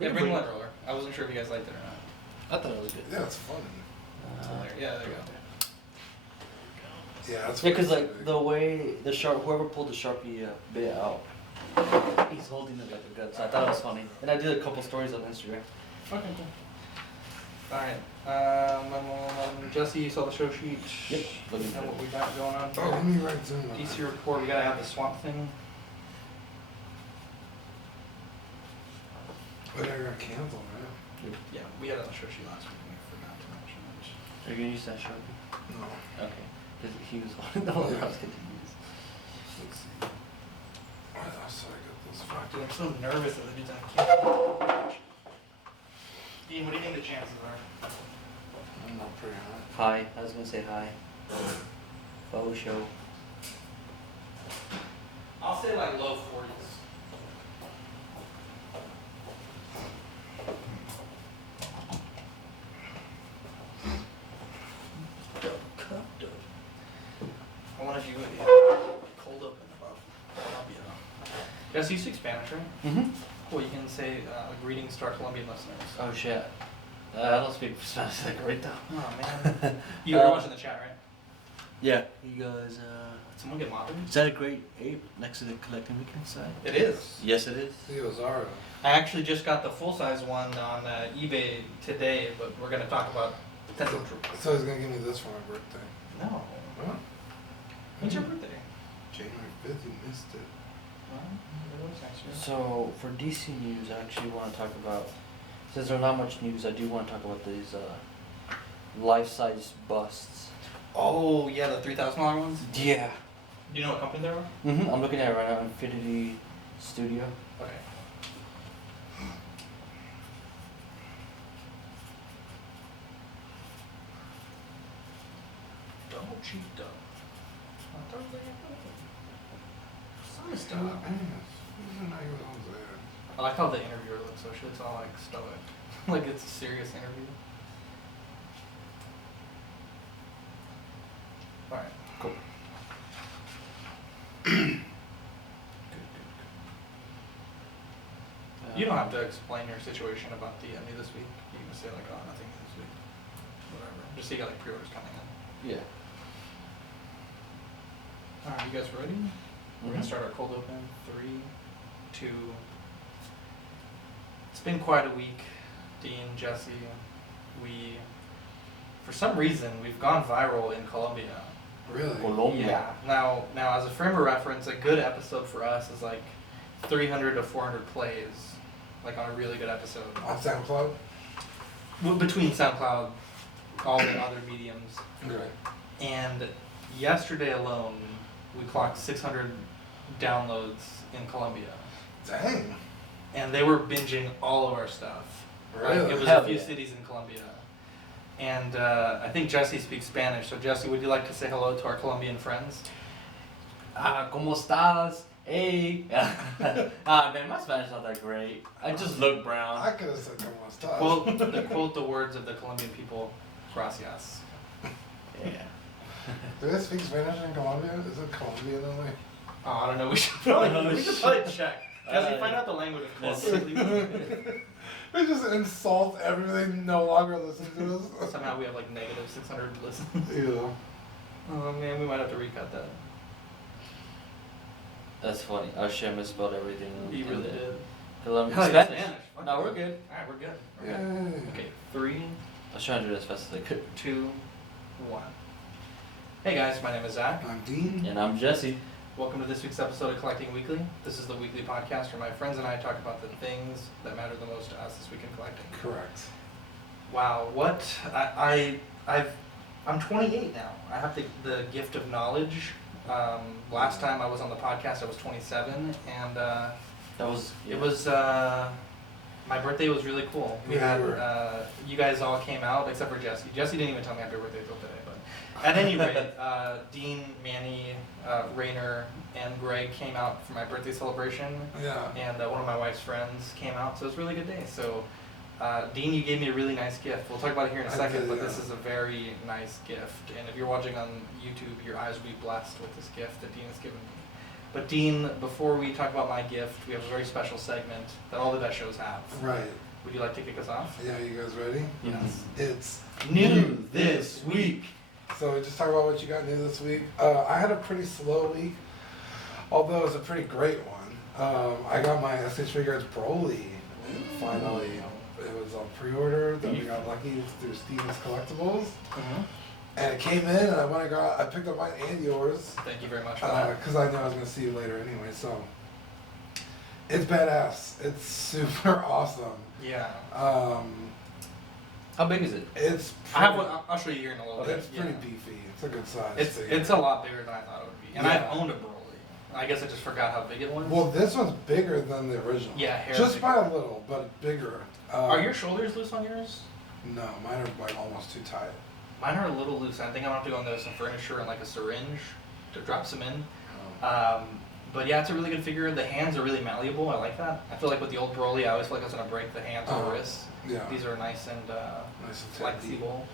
Yeah, bring one roller. I wasn't sure if you guys liked it or not. I thought it was good. Yeah, it's fun. It's hilarious. Yeah, there you go. Yeah, that's Yeah, because like the way the whoever pulled the Sharpie bit out, he's holding it like a gun. So I thought it was funny, and I did a couple stories on Instagram. Okay, cool. Alright. Jesse, you saw the show sheet. Yep. Looking at what we got going on. Oh, let me write down. DC report. We gotta have the swamp thing. But I got canceled, man. Yeah, we had it on the show sheet last week. We forgot to mention it. Are you gonna use that Sharpie? No. Okay. Because he was holding the one I was gonna use. Let's see. What else did I get those fuck? Dude, I'm so nervous that the dude's on camera. Dean, what do you think the chances are? I'm not pretty hot. Hi. I was gonna say hi. Faux show. I'll say like low 40s. I want to do a cold open above Colombia. Yes, you speak Spanish, right? Mm-hmm. Cool, you can say greetings to our Colombian listeners. Oh shit. I don't speak Spanish like right now. Oh man. You're watching the chat, right? Yeah. You guys, Did someone get modded? is that a great ape next to the collecting weekend side? It is. Yes, it is. Theo Zara. I actually just got the full-size one on eBay today, but we're going to talk about potential. So he's gonna give me this for my birthday. No. Huh? When's your birthday? January 5th, you missed it. Well, it was next year. So for DC news, I actually want to talk about. Since there's not much news, I do want to talk about these life-size busts. Oh, yeah, the $3,000 ones? Yeah. Do you know what company they were? Mm-hmm. I'm looking at it right now. Infinity Studio. Okay. Don't cheat, though. Some Stop. stuff. I like how the interviewer looks, so she looks all like stoic. Like it's a serious interview. Alright. Cool. You don't have to explain your situation about the Emmy this week. You can just say like, oh, nothing this week. Whatever. Just say you got like pre-orders coming in. Yeah. Alright, you guys ready? We're gonna Mhm. start our cold open. 3, 2. It's been quite a week. Dean, Jesse, we, for some reason, we've gone viral in Colombia. Really? Colombia. Yeah. Now, as a frame of reference, a good episode for us is like 300 to 400 plays, like on a really good episode. On SoundCloud? Between SoundCloud, all the other mediums. Okay. And yesterday alone, we clocked 600 downloads in Colombia. Dang. And they were binging all of our stuff. Right? Really? It was Hell a few yeah. cities in Colombia. And I think Jesse speaks Spanish. So Jesse, would you like to say hello to our Colombian friends? ¿Cómo estás? Hey. Man, my Spanish is not that great. I just look brown. I could have said come on, stop. Quote the words of the Colombian people. Gracias. Yeah. Do they speak Spanish in Colombia? Is it Colombian only? Oh, I don't know. We should probably, Oh, we should shit. probably check. Jesse, find out the language of Colombia. They just insult everything, no longer listen to us. Somehow we have like negative 600 listens. Yeah. Oh man, we might have to recut that. That's funny. Oh shit, I misspelled everything. You really did. Colombian. Hell yeah, Spanish. Fuck No, yeah. we're good. Alright, we're good. We're good. Yay. Okay, 3, I was trying to do it as fast as I could. 2, 1. Hey guys, my name is Zach. I'm Dean. And I'm Jesse. Welcome to this week's episode of Collecting Weekly. This is the weekly podcast where my friends and I talk about the things that matter the most to us this week in collecting. Correct. Wow, what I'm 28 now. I have the gift of knowledge. Last time I was on the podcast, I was 27, and That was. it was my birthday was really cool. We Yeah, had you were. you guys all came out except for Jesse. Jesse didn't even tell me happy birthday till today. But at any rate, Dean, Manny, Rainer, and Greg came out for my birthday celebration, Yeah. and one of my wife's friends came out. So it was a really good day. So. Dean, you gave me a really nice gift. We'll talk about it here in a I second, did, but yeah. this is a very nice gift. And if you're watching on YouTube, your eyes will be blessed with this gift that Dean has given me. But Dean, before we talk about my gift, we have a very special segment that all the best shows have. Right. would you like to kick us off? Yeah, you guys ready? Yes. It's New this week. So we just talk about what you got new this week. I had a pretty slow week, although it was a pretty great one. I got my SH Figures Broly finally. It was on pre-order. Then we got lucky through Steven's Collectibles, and it came in. And I picked up mine and yours Thank you very much for that. because I knew I was gonna see you later anyway. So it's badass. It's super awesome. Yeah. How big is it? It's I have one. I'll show you here in a little bit. It's pretty Yeah. beefy. It's a good size. It's a lot bigger than I thought it would be, and Yeah. I've owned a Broly. I guess I just forgot how big it was. Well, this one's bigger than the original. Yeah, hair just bigger. by a little, but bigger. Are your shoulders loose on yours? No, mine are like almost too tight. Mine are a little loose. I think I'm gonna have to go into some furniture and like a syringe to drop some in. But yeah, it's a really good figure. The hands are really malleable. I like that. I feel like with the old Broly, I always feel like I was gonna break the hands or wrists. Yeah. These are nice and Nice and tight. flexible.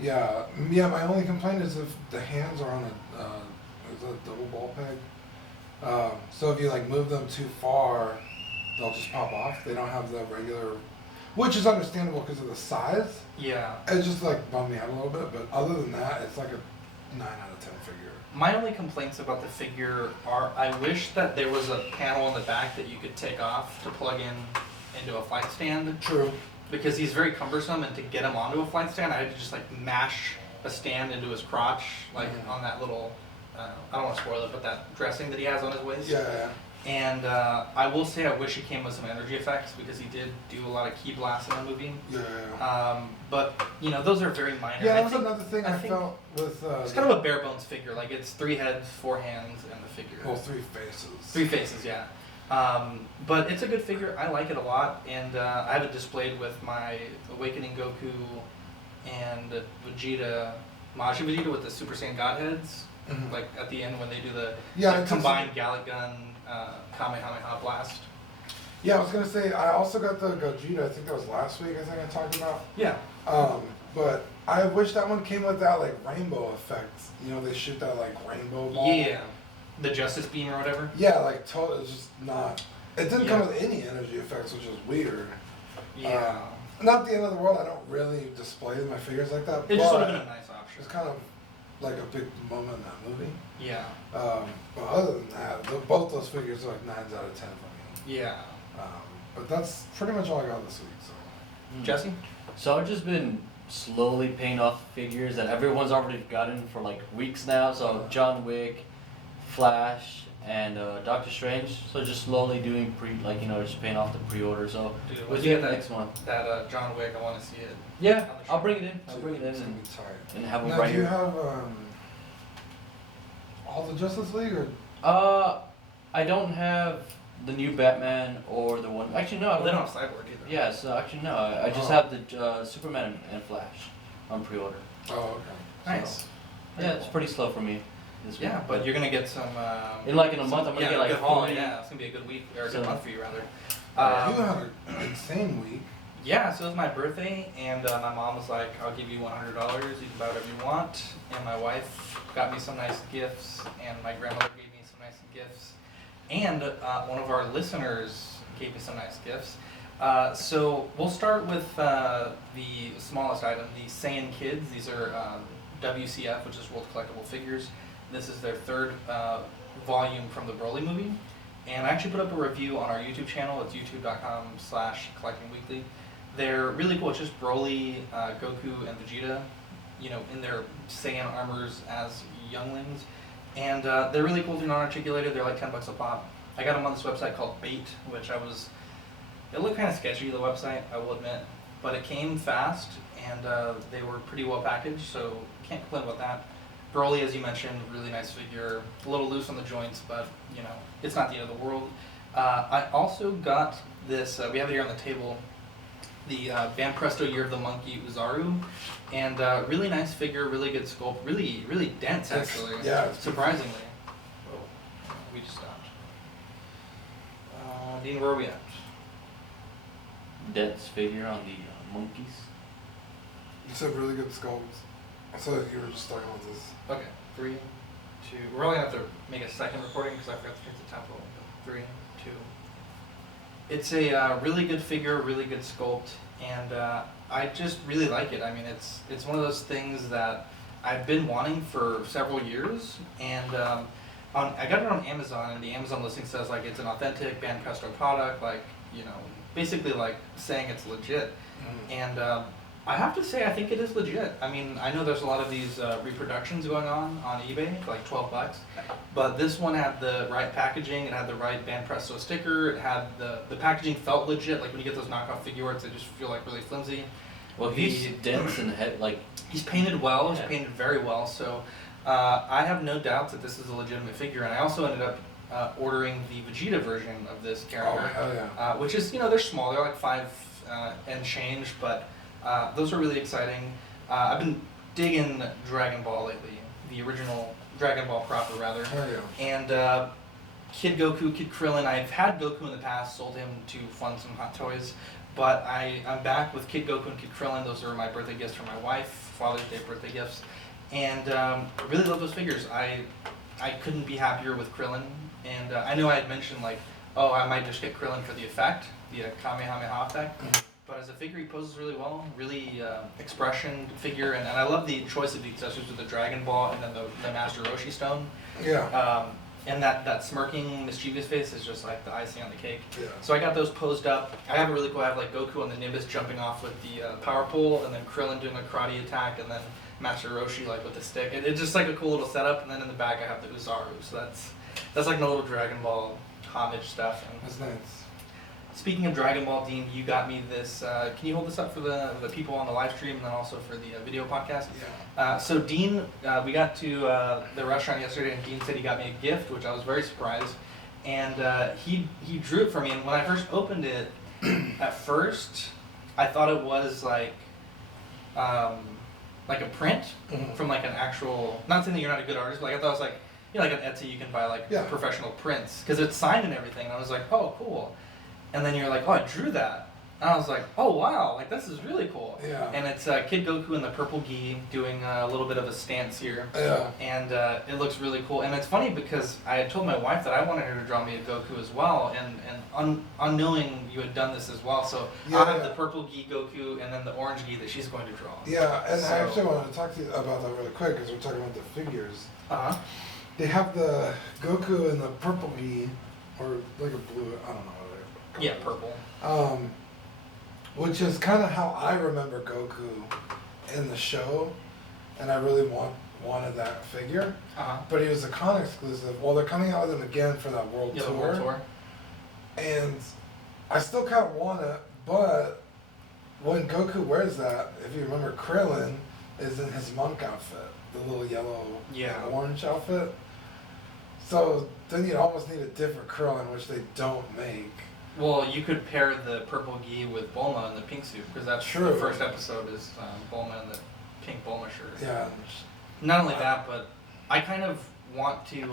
Yeah, yeah. My only complaint is if the hands are on a double ball peg. So if you like move them too far, they'll just pop off. They don't have the regular, which is understandable because of the size. Yeah. It just like bummed me out a little bit, but other than that, it's like a 9 out of 10 figure. My only complaints about the figure are I wish that there was a panel in the back that you could take off to plug in into a flight stand. True. Because he's very cumbersome, and to get him onto a flight stand, I had to just like mash a stand into his crotch, like on that little, I don't want to spoil it, but that dressing that he has on his waist. Yeah. And I will say I wish he came with some energy effects because he did do a lot of key blasts in the movie. Yeah. But you know, those are very minor. Yeah, I that was think another thing I think felt with. it's kind of a bare bones figure. Like it's 3 heads, 4 hands, and the figure. Well, 3 faces. 3 faces, yeah. But it's a good figure. I like it a lot, and I have it displayed with my Awakening Goku and Vegeta, Majin Vegeta with the Super Saiyan Godheads. Mhm. Like at the end when they do the Yeah, it's combined Gallic Gun Kamehameha blast. Yeah, I was gonna say I also got the Gogeta. I think that was last week. I think I talked about. Yeah. But I wish that one came with that like rainbow effect. You know, they shoot that like rainbow ball. Yeah. The Justice Beam or whatever. Yeah, like totally. It's just not. It didn't come Yeah. with any energy effects, which is weird. Yeah. Not the end of the world. I don't really display my figures like that. It just would but have been a nice option. it's kind of like a big moment in that movie. Yeah. But other than that, both those figures are like 9s out of 10 for me. Yeah. But that's pretty much all I got this week. So. Jesse? So I've just been slowly paying off figures that everyone's already gotten for like weeks now. So John Wick, Flash, and Doctor Strange. So just slowly doing just paying off the pre-order. So Dude, we'll when see you the get next one. that John Wick, I want to see it. Yeah, I'll bring it in. I'll bring it in It's gonna and, be tight. and have them Now, right do you here. have all the Justice League or? I don't have the new Batman or the one. Actually, no. I Well, they don't. don't have Cyborg either. Yeah, so actually no. I just Oh. have the Superman and Flash on pre-order. Oh, okay. Nice. Yeah, it's pretty slow for me this week. Yeah, but you're gonna get some. In like in a month, I'm gonna yeah, get like good haul. 40. Yeah, it's gonna be a good week or a So- good month for you rather. You had an insane week. Yeah, so it was my birthday, and my mom was like, "I'll give you $100. You can buy whatever you want." And my wife got me some nice gifts, and my grandmother gave me some nice gifts, and one of our listeners gave me some nice gifts. So we'll start with the smallest item, the Saiyan Kids. These are WCF, which is World Collectible Figures. This is their 3rd volume from the Broly movie. And I actually put up a review on our YouTube channel. It's youtube.com/collectingweekly. They're really cool. It's just Broly, Goku, and Vegeta, you know, in their Saiyan armors as younglings. And they're really cool. They're non-articulated. They're like $10 a pop. I got them on this website called Bait, which it looked kind of sketchy, the website, I will admit. But it came fast, and they were pretty well packaged, so can't complain about that. Broly, as you mentioned, really nice figure. A little loose on the joints, but, you know, it's not the end of the world. I also got this, we have it here on the table, the Banpresto Year of the Monkey Uzaru. And really nice figure, really good sculpt, really, really dense, actually. It's surprisingly. Oh, we just stopped. Dean, where are we at? Dense figure on the monkeys. You said really good sculpts. So you were just talking about this. Okay, 3, 2. We're only gonna have to make a second recording because I forgot to change the tempo. 3, 2. It's a really good figure, really good sculpt, and I just really like it. I mean, it's one of those things that I've been wanting for several years, and I got it on Amazon, and the Amazon listing says like it's an authentic Banpresto product, like basically like saying it's legit, and I have to say I think it is legit. I mean, I know there's a lot of these reproductions going on eBay for like $12, but this one had the right packaging, it had the right Banpresto sticker, it had the packaging felt legit. Like when you get those knockoff figure arts, they just feel like really flimsy. Well, he's dense and like he's painted well. He's Yeah. painted very well. So I have no doubt that this is a legitimate figure. And I also ended up ordering the Vegeta version of this Oh, character, hell yeah. which is they're small. They're like 5 and change, but those are really exciting. I've been digging Dragon Ball lately, the original Dragon Ball proper rather. Hell yeah. And Kid Goku, Kid Krillin. I've had Goku in the past, sold him to fund some hot toys. But I'm back with Kid Goku and Kid Krillin. Those are my birthday gifts from my wife, Father's Day birthday gifts. And I really love those figures. I couldn't be happier with Krillin. And I know I had mentioned like, oh, I might just get Krillin for the effect, the Kamehameha effect. But as a figure, he poses really well, really expression figure. And I love the choice of the accessories with the Dragon Ball and then the Master Roshi stone. Yeah. And that smirking, mischievous face is just like the icing on the cake. Yeah. So I got those posed up. I have it really cool. I have like Goku on the Nimbus jumping off with the power pole, and then Krillin doing a karate attack, and then Master Roshi like with the stick. It's just like a cool little setup. And then in the back I have the Uzaru. So that's like the little Dragon Ball homage stuff. And That's nice. speaking of Dragon Ball, Dean, you got me this. Can you hold this up for the people on the live stream and then also for the video podcast? Yeah. So Dean, we got to the restaurant yesterday, and Dean said he got me a gift, which I was very surprised. And he drew it for me, and when I first opened it, at first I thought it was like a print Mhm. from like an actual. Not saying that you're not a good artist, but like I thought it was like like on Etsy you can buy like Yeah. professional prints because it's signed and everything. And I was like, oh cool. And then you're like, oh, I drew that. And I was like, oh wow, like this is really cool. Yeah. And it's Kid Goku in the purple gi doing a little bit of a stance here. Yeah. And it looks really cool. And it's funny because I had told my wife that I wanted her to draw me a Goku as well, and unknowing you had done this as well. So Yeah, I have yeah. the purple gi Goku and then the orange gi that she's going to draw. Yeah, and I So- actually wanted to talk to you about that really quick because we're talking about the figures. Uh-huh. They have the Goku in the purple gi, or like a blue, I don't know what they're Yeah, purple. which is kind of how I remember Goku in the show, and I really wanted that figure. Uh-huh. But he was a con exclusive. Well, they're coming out with him again for that world Yeah, tour, the world tour. and I still kind of want it. But when Goku wears that, if you remember, Krillin is in his monk outfit, the little yellow Yeah. and orange outfit. So then you'd almost need a different Krillin, which they don't make. Well, you could pair the purple gi with Bulma in the pink suit, because that's True. the first episode is Bulma in the pink Bulma shirt. Yeah. Not only that, but I kind of want to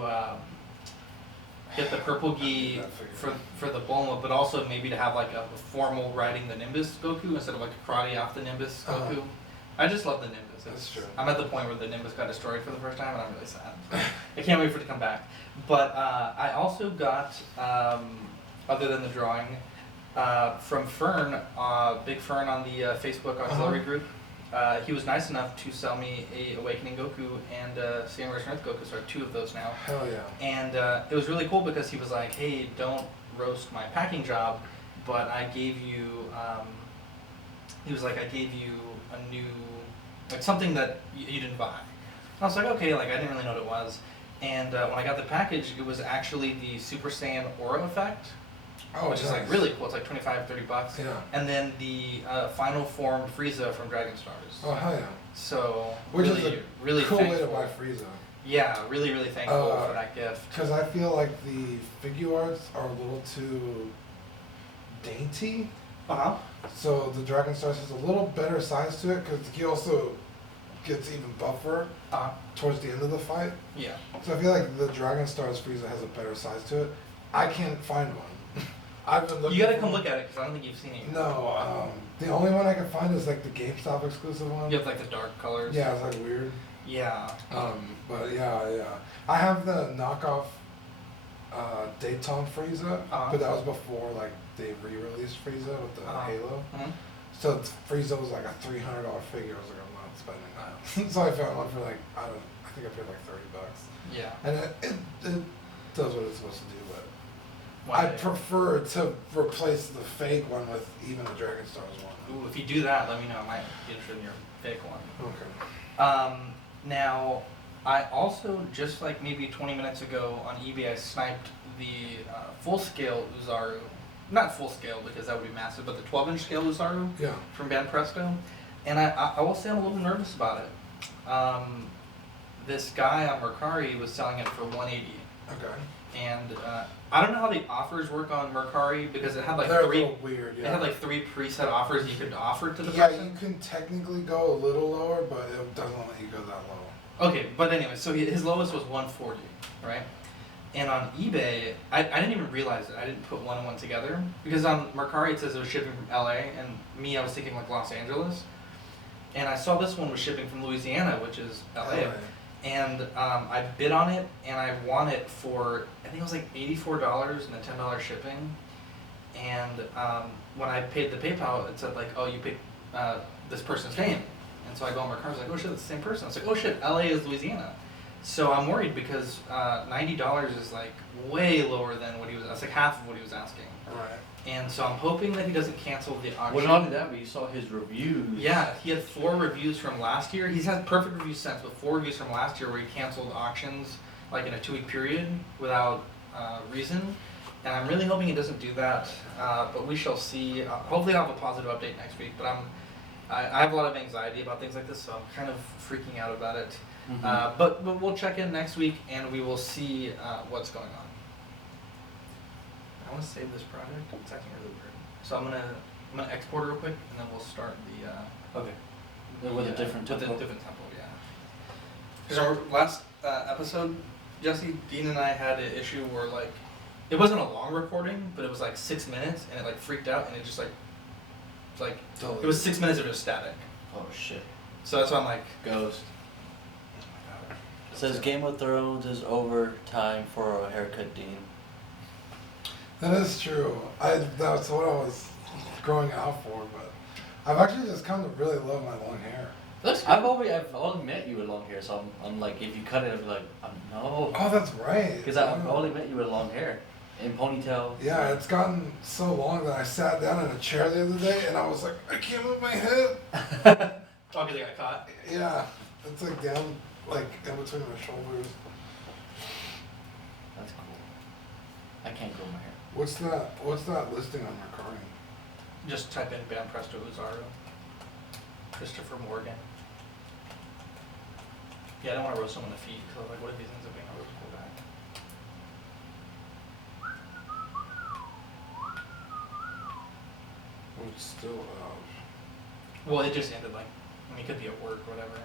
get the purple gi That figure. for the Bulma, but also maybe to have like a formal riding the Nimbus Goku instead of like a karate off the Nimbus Uh-huh. Goku. I just love the Nimbus. That's true. I'm at the point where the Nimbus got destroyed for the first time, and I'm really sad. I can't wait for it to come back. But I also got, other than the drawing, from Fern, Big Fern on the Facebook auxiliary Uh-huh. group. He was nice enough to sell me a Awakening Goku and Saiyan Version Earth Goku, so I have 2 of those now. Hell yeah. And it was really cool because he was like, hey, don't roast my packing job, but I gave you, he was like, I gave you a new, like something that you didn't buy. And I was like, okay, like I didn't really know what it was. And when I got the package, it was actually the Super Saiyan Aura effect, Oh, which is like nice. really cool. It's like $25-$30. Yeah. And then the final form Frieza from Dragon Stars. Oh, hell yeah. So Which really, is a really cool way to thankful. buy Frieza. Yeah, really, really thankful Uh, for that gift. Because I feel like the figure arts are a little too dainty. Uh-huh. So the Dragon Stars has a little better size to it because he also gets even buffer Uh-huh. towards the end of the fight. Yeah. So I feel like the Dragon Stars Frieza has a better size to it. I can't find one. I've been looking. You gotta for come one. look at it because I don't think you've seen it. No, the only one I can find is like the GameStop exclusive one. You have like the dark colors. Yeah, it's like weird. Yeah. But yeah. I have the knockoff Dayton Frieza, Uh-huh. but that was before like they re-released Frieza with the Uh-huh. Halo. Mhm. So Frieza was like a $300 figure. I was like, I'm not spending that. So I found one for like I think I paid like $30, Yeah. and it does what it's supposed to do. But One I day. prefer to replace the fake one with even a Dragon Stars one. Ooh, if you do that, let me know. I might be interested in your fake one. Okay. Now, I also, just like maybe 20 minutes ago on eBay, I sniped the full-scale Uzaru. Not full-scale because that would be massive, but the 12-inch scale Uzaru Yeah. from Banpresto. And I will say I'm a little nervous about it. This guy on Mercari was selling it for $180. Okay. And I don't know how the offers work on Mercari because it had like They're a three. little weird. Yeah. It had like 3 preset offers you could offer to the Yeah, person. you can technically go a little lower, but it doesn't let you go that low. Okay, but anyway, so his lowest was 140, right? And on eBay, I didn't even realize it. I didn't put one and one together because on Mercari it says it was shipping from LA, and me, I was thinking like Los Angeles. And I saw this one was shipping from Louisiana, which is LA. And I bid on it, and I won it for I think it was like $84 and a $10 shipping. And when I paid the PayPal, it said like, oh, you picked this person's name. And so I go on Mercari, I was like, oh shit, it's the same person. I was like, oh shit, LA is Louisiana. So I'm worried because $90 is like way lower than what he was. That's like half of what he was asking. Right. And so I'm hoping that he doesn't cancel the auction. Well, not only that, but you saw his reviews. Yeah, he had 4 reviews from last year. He's had perfect reviews since, but 4 reviews from last year where he canceled auctions like in a 2-week period without reason. And I'm really hoping he doesn't do that. But we shall see. Hopefully, I'll have a positive update next week. But I have a lot of anxiety about things like this, so I'm kind of freaking out about it. Mhm. But we'll check in next week and we will see what's going on. I want to save this project. It's acting really weird. So I'm gonna export it real quick and then we'll start the. Okay. With a different tempo. With a different tempo, yeah. Because our last episode, Jesse, Dean, and I had an issue where like it wasn't a long recording, but it was like 6 minutes and it like freaked out and it just like it was 6 minutes of just static. Oh shit. So that's why I'm like. Ghost. Says Game of Thrones is over. Time for a haircut, Dean. That is true. That's what I was growing out for, but I've actually just come to really love my long hair. I've only met you with long hair, so I'm like, if you cut it, I'd be like, no. Oh, that's right. Because I've only met you with long hair. In ponytail. Yeah, it's gotten so long that I sat down in a chair the other day and I was like, I can't move my head. Oh, because I got caught. Yeah, it's like down, like in between my shoulders. That's cool. I can't grow my hair. What's that listing on Mercari? Just type in Banpresto Uzaru. Christopher Morgan. Yeah, I don't want to roast someone in the feet because I was like, what if he ends up being a roast pullback? It's still Well, it just ended like, I mean, it could be at work or whatever.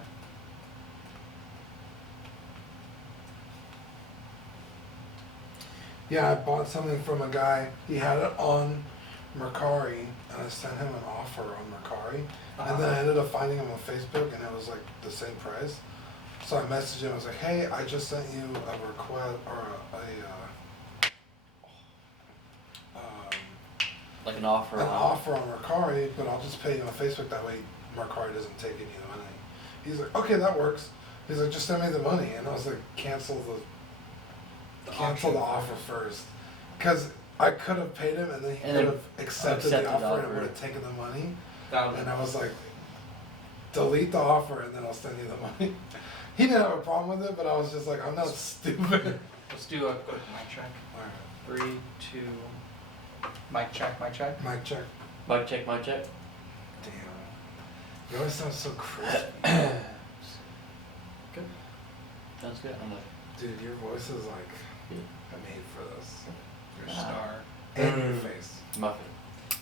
Yeah, I bought something from a guy. He had it on Mercari, and I sent him an offer on Mercari. And then I ended up finding him on Facebook, and it was like the same price. So I messaged him. I was like, "Hey, I just sent you a request or Like an offer. an offer on Mercari, but I'll just pay you on Facebook. That way, Mercari doesn't take any of the money." He's like, "Okay, that works." He's like, "Just send me the money," and I was like, "Cancel the offer first," because I could have paid him, and then he And could then have accepted the offer, and it would have taken the money. That And I was like, delete the offer and then I'll send you the money. He didn't have a problem with it, but I was just like, I'm not stupid. Let's do a quick mic check. Alright, 3, 2, mic check, mic check. mic check. Mic check, mic check. Damn. You always sound so crispy. Good. Sounds good. I'm like, Dude, your voice is like, yeah. I'm made for this. Your star. And your face. Muffin.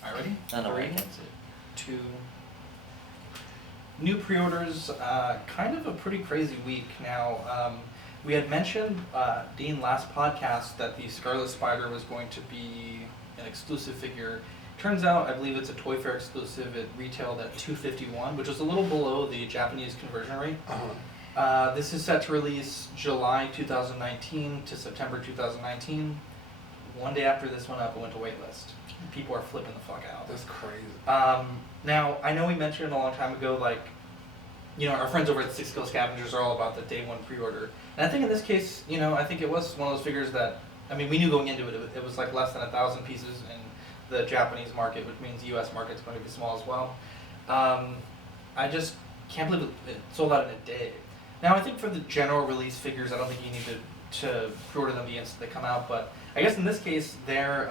Alright, ready? No, no, I 3, can't see it. 2. New pre-orders, kind of a pretty crazy week now. We had mentioned, Dean, last podcast that the Scarlet Spider was going to be an exclusive figure. Turns out, I believe it's a Toy Fair exclusive. It retailed at $251, which was a little below the Japanese conversion rate. Uh-huh. This is set to release July 2019 to September 2019. one day after this went up, it went to waitlist. People are flipping the fuck out. That's crazy. Now, I know we mentioned a long time ago, like, our friends over at Six Kill Scavengers are all about the day one pre-order. And I think in this case, I think it was one of those figures that, we knew going into it, it was like less than 1,000 pieces in the Japanese market, which means the US market's going to be small as well. I just can't believe it sold out in a day. Now, I think for the general release figures, I don't think you need to pre-order them the instant they come out, but I guess in this case, their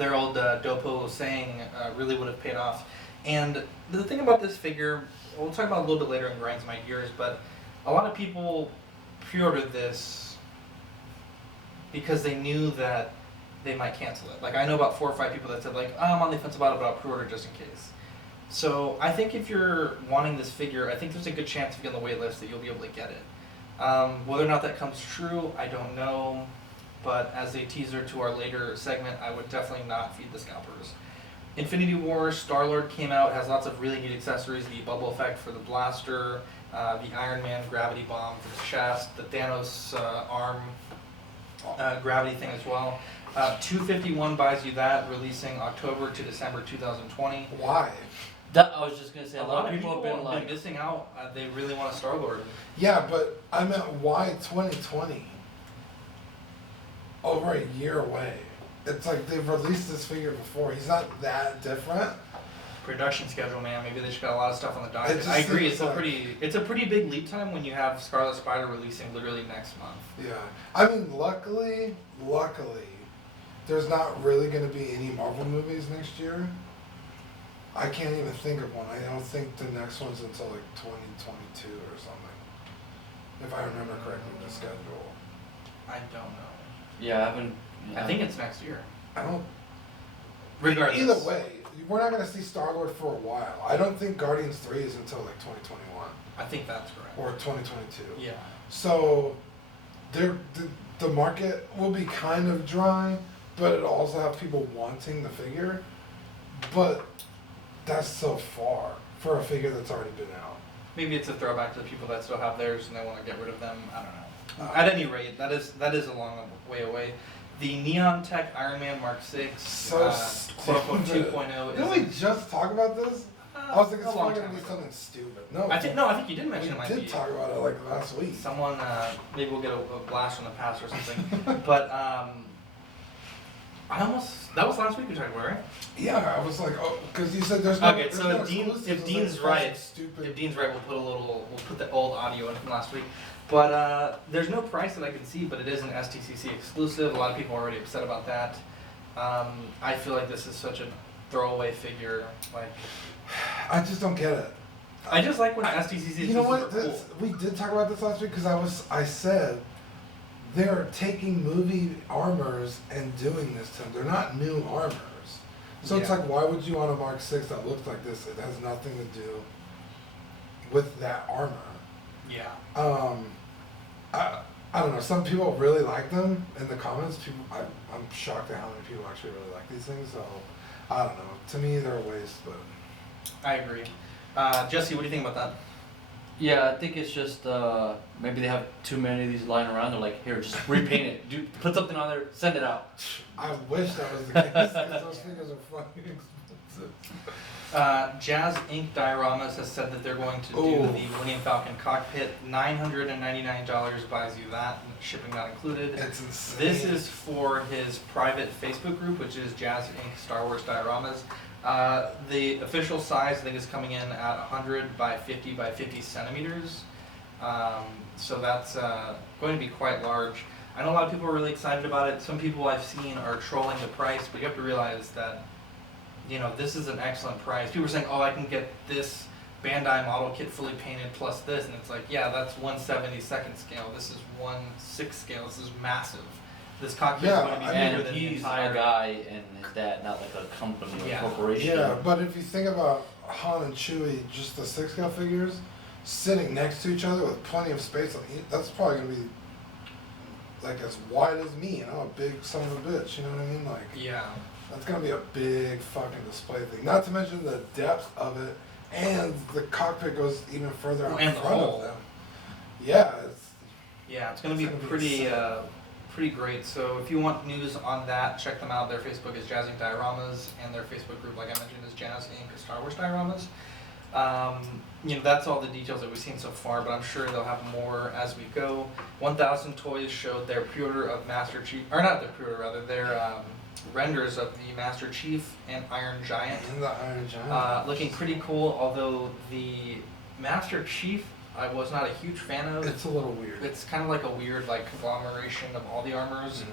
old Dopo saying really would have paid off. And the thing about this figure, we'll talk about it a little bit later in Grinds My Gears, but a lot of people pre-ordered this because they knew that they might cancel it. Like, I know about 4 or 5 people that said, like, I'm on the fence about it, but I'll pre-order just in case. So I think if you're wanting this figure, I think there's a good chance if you're on the wait list that you'll be able to get it. Whether or not that comes true, I don't know. But as a teaser to our later segment, I would definitely not feed the scalpers. Infinity War Star-Lord came out, has lots of really neat accessories, the bubble effect for the blaster, the Iron Man gravity bomb for the chest, the Thanos arm gravity thing as well. 251 buys you that, releasing October to December 2020. Why? That I was just gonna say. A lot of people have been missing out. They really want a Star-Lord. Yeah, but I meant why 2020? Over a year away. It's like they've released this figure before. He's not that different. Production schedule, man. Maybe they just got a lot of stuff on the docket. It I just agree. seems It's a pretty big lead time when you have Scarlet Spider releasing literally next month. Yeah. I mean, luckily, there's not really going to be any Marvel movies next year. I can't even think of one. I don't think the next one's until like 2022 or something. If I remember correctly, the schedule. I don't know. Yeah, I haven't. I think it's next year. I don't. Regardless. Either way, we're not going to see Star-Lord for a while. I don't think Guardians 3 is until like 2021 I think that's correct. or 2022. Yeah. So, the market will be kind of dry, but it'll also have people wanting the figure. But that's so far for a figure that's already been out. Maybe it's a throwback to the people that still have theirs and they want to get rid of them. I don't know. At any rate, that is a long way away. The Neon Tech Iron Man Mark 6, So quote unquote stupid. 2.0 Didn't is. we just talk about this? I was like, it's a long probably time gonna be ago. something stupid. No, I think you did mention it we might did be. talk about it like last week. Someone, maybe we'll get a blast from the past or something. But that was last week we talked about, right? Yeah, I was like, oh, because you said there's no. Okay, there's so no if exclusives. I was Dean's like, right, stupid. if Dean's right, we'll put the old audio in from last week. But there's no price that I can see, but it is an STCC exclusive. A lot of people are already upset about that. I feel like this is such a throwaway figure. Like, I just don't get it. I just like when STCC You know what? exclusives are cool. We did talk about this last week because I said they're taking movie armors and doing this to them. They're not new armors. So it's Yeah. like, why would you want a Mark 6 that looks like this? It has nothing to do with that armor. Yeah. I don't know. Some people really like them in the comments. I'm shocked at how many people actually really like these things. So I don't know. To me, they're a waste. But I agree. Jesse, what do you think about that? Yeah, I think it's just maybe they have too many of these lying around. They're like, here, just repaint it. Put something on there, send it out. I wish that was the case because those figures are fucking expensive. Jazz Inc. Dioramas has said that they're going to do Ooh. the Millennium Falcon cockpit. $999 buys you that, shipping not included. It's insane. This is for his private Facebook group, which is Jazz Inc. Star Wars Dioramas. The official size, I think, is coming in at 100 by 50 by 50 centimeters. So that's going to be quite large. I know a lot of people are really excited about it. Some people I've seen are trolling the price, but you have to realize that, this is an excellent price. People are saying, oh, I can get this Bandai model kit fully painted plus this, and it's like, yeah, that's 1/72 scale. This is 1/6 scale. This is massive. This cockpit is Yeah, going to be I bigger And than the he's entire a guy and his dad, not like a company or Yeah. corporation. Yeah, but if you think about Han and Chewie, just the 6-scale figures, sitting next to each other with plenty of space, that's probably going to be like as wide as me, a big son of a bitch, you know what I mean? Like, Yeah. that's going to be a big fucking display thing. Not to mention the depth of it, and the cockpit goes even further out in And the front hole. of them. Yeah, Yeah, it's going to be It's gonna be pretty insane. pretty great. So if you want news on that, check them out. Their Facebook is Jazzing Dioramas, and their Facebook group, like I mentioned, is Jazz Inc. Star Wars Dioramas. That's all the details that we've seen so far, but I'm sure they'll have more as we go. 1,000 Toys showed their pre-order of Master Chief, or not their pre-order, rather, their renders of the Master Chief and Iron Giant. And the Iron Giant. Looking pretty cool, although the Master Chief I was not a huge fan of. It's a little weird. It's kind of like a weird like conglomeration of all the armors.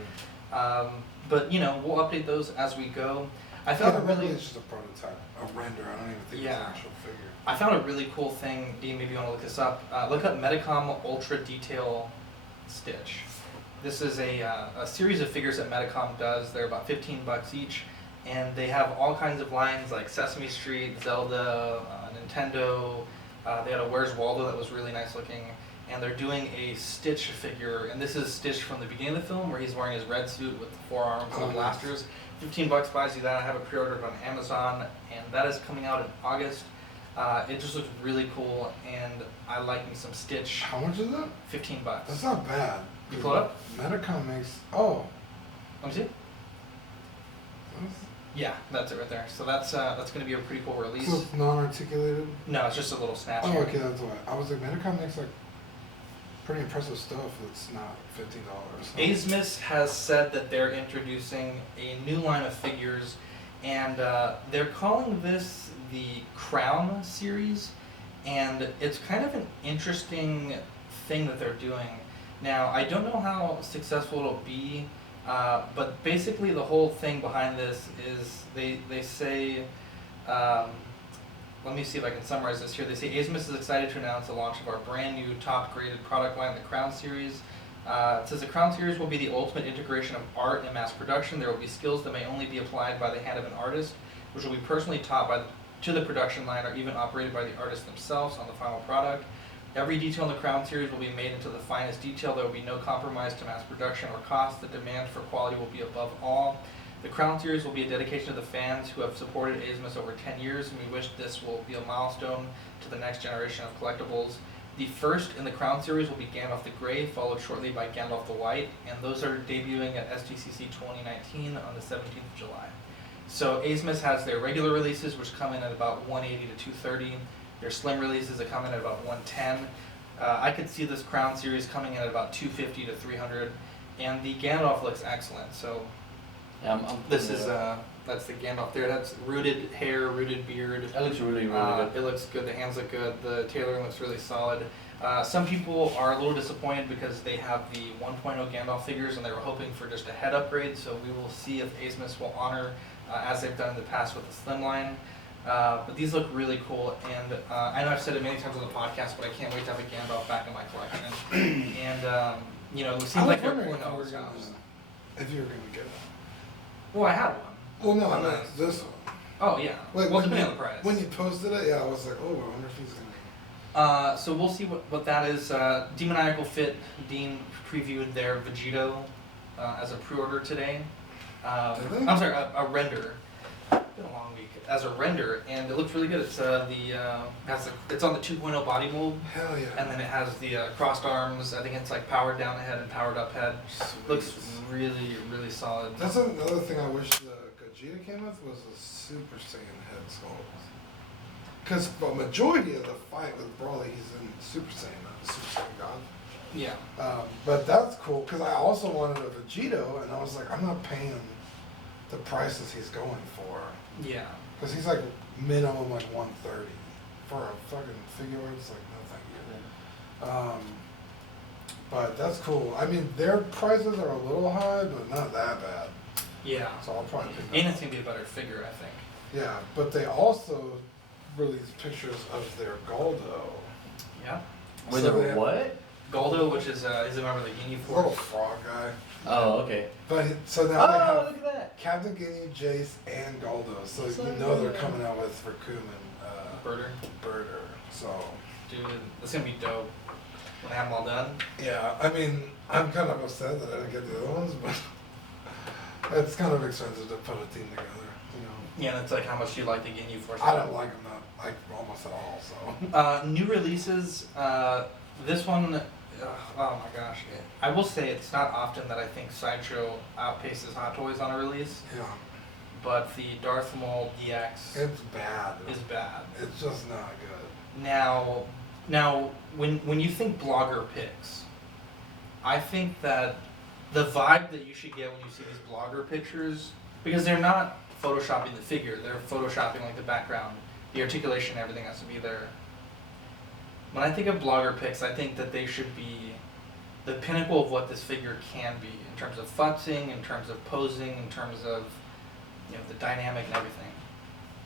Mhm. But we'll update those as we go. I found Yeah, a really it's just a prototype, a render. I don't even think it's Yeah. an actual figure. I found a really cool thing. Dean, maybe you want to look this up. Look up Medicom Ultra Detail Stitch. This is a series of figures that Medicom does. They're about $15 each, and they have all kinds of lines like Sesame Street, Zelda, Nintendo. They had a Where's Waldo that was really nice looking, and they're doing a Stitch figure, and this is Stitch from the beginning of the film where he's wearing his red suit with the four arms and the blasters. $15 buys you that. I have it pre-ordered on Amazon, and that is coming out in August. It just looks really cool, and I like me some Stitch. How much is it? $15. That's not bad. You pull it up? Medicom makes. Oh. Let me see. Yeah, that's it right there. So that's going to be a pretty cool release. So it's non-articulated? No, it's just a little snatch. Oh, here. okay, that's why. I was like, Medicom makes like pretty impressive stuff that's not $15. Asmus has said that they're introducing a new line of figures, and they're calling this the Crown series, and it's kind of an interesting thing that they're doing. Now, I don't know how successful it'll be, but basically the whole thing behind this is they say, let me see if I can summarize this here. They say Asmus is excited to announce the launch of our brand new top graded product line, the Crown Series. It says the Crown Series will be the ultimate integration of art and mass production. There will be skills that may only be applied by the hand of an artist, which will be personally taught to the production line or even operated by the artists themselves on the final product. Every detail in the Crown Series will be made into the finest detail. There will be no compromise to mass production or cost. The demand for quality will be above all. The Crown Series will be a dedication to the fans who have supported Asmus over 10 years, and we wish this will be a milestone to the next generation of collectibles. The first in the Crown Series will be Gandalf the Grey, followed shortly by Gandalf the White, and those are debuting at SDCC 2019 on the 17th of July. So Asmus has their regular releases, which come in at about 180 to 230. Their slim releases that come in at about 110. I could see this Crown Series coming in at about 250 to 300, and the Gandalf looks excellent. So Yeah, this is that's the Gandalf there. That's rooted hair, rooted beard. That looks really good. It looks good. The hands look good. The tailoring looks really solid. Some people are a little disappointed because they have the 1.0 Gandalf figures and they were hoping for just a head upgrade. So we will see if Asmus will honor as they've done in the past with the Slimline. But these look really cool, and I know I've said it many times on the podcast, but I can't wait to have a Gandalf back in my collection. And it seems like they're pulling all this out. If you were gonna get it. Well, I had one. Well, no, I'm no, not- this one. Oh yeah. Like Well, when depending you, on the price. when you posted it, yeah, I was like, oh, I wonder if he's gonna. So we'll see what that is. Demoniacal Fit, Dean previewed their Vegito as a pre-order today. Did they? I'm sorry, a render. It's been a long week. As a render, and it looks really good. It's it's on the 2.0 body mold, Hell yeah. and then it has the crossed arms. I think it's like powered down head and powered up head. Sweet. Looks really, really solid. That's another thing I wish the Gogeta came with was a Super Saiyan head sculpt. Because the majority of the fight with Broly, he's in Super Saiyan, not the Super Saiyan God. Yeah. But that's cool because I also wanted a Vegito, and I was like, I'm not paying the prices he's going for. Yeah. Because he's like minimum like 130 for a fucking figure. It's like no thank you. But that's cool. I mean, their prices are a little high, but not that bad. Yeah. So I'll probably pick And that it's up. gonna be a better figure, I think. Yeah, but they also released pictures of their Goldo. Yeah. With So a they have- what? Goldo, which is a member of the Ginyu Little Force. frog guy. Oh, okay. But so now they Oh, have look at that. Captain Ginyu, Jace, and Goldo. So So you know they're good. coming out with Raccoon and Birder. Birder. So Dude, it's gonna be dope when I have them all done. yeah, I mean, I'm kind of upset that I didn't get the other ones, but it's kind of expensive to put a team together. You know, Yeah, and it's like how much you like the Ginyu Force. I don't like them not like almost at all. So New releases. This one Oh my gosh. I will say it's not often that I think Sideshow outpaces Hot Toys on a release, Yeah, but the Darth Maul DX it's bad. is bad. It's just not good. Now, when you think blogger pics, I think that the vibe that you should get when you see these blogger pictures, because they're not photoshopping the figure, they're photoshopping like the background, the articulation, everything has to be there. When I think of blogger pics, I think that they should be the pinnacle of what this figure can be in terms of futzing, in terms of posing, in terms of the dynamic and everything.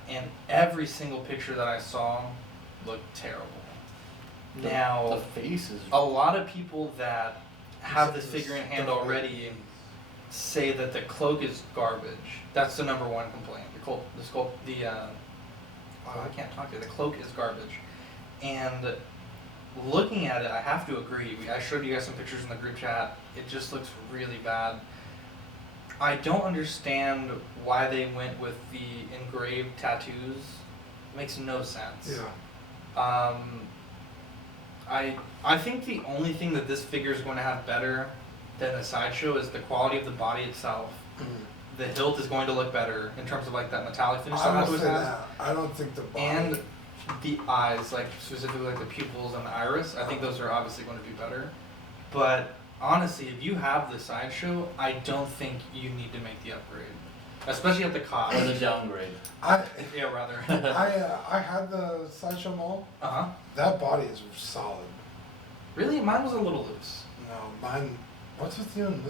And every single picture that I saw looked terrible. Now, the face is. a lot of people that have this It's figure in hand stuff. already say that the cloak is garbage. That's the number one complaint. I can't talk to you. The cloak is garbage. And looking at it, I have to agree. I showed you guys some pictures in the group chat. It just looks really bad. I don't understand why they went with the engraved tattoos. It makes no sense. Yeah. I think the only thing that this figure is going to have better than the Sideshow is the quality of the body itself. The hilt is going to look better in terms of like that metallic finish that I Hot will Toys say has. that. I don't think the body. And the eyes, like specifically like the pupils and the iris, I think those are obviously going to be better. But honestly, if you have the Sideshow, I don't think you need to make the upgrade, especially at the cost. Or the downgrade. Yeah, rather. I had the Sideshow Mall. Uh-huh. That body is solid. Really? Mine was a little loose. No, mine. What's with you and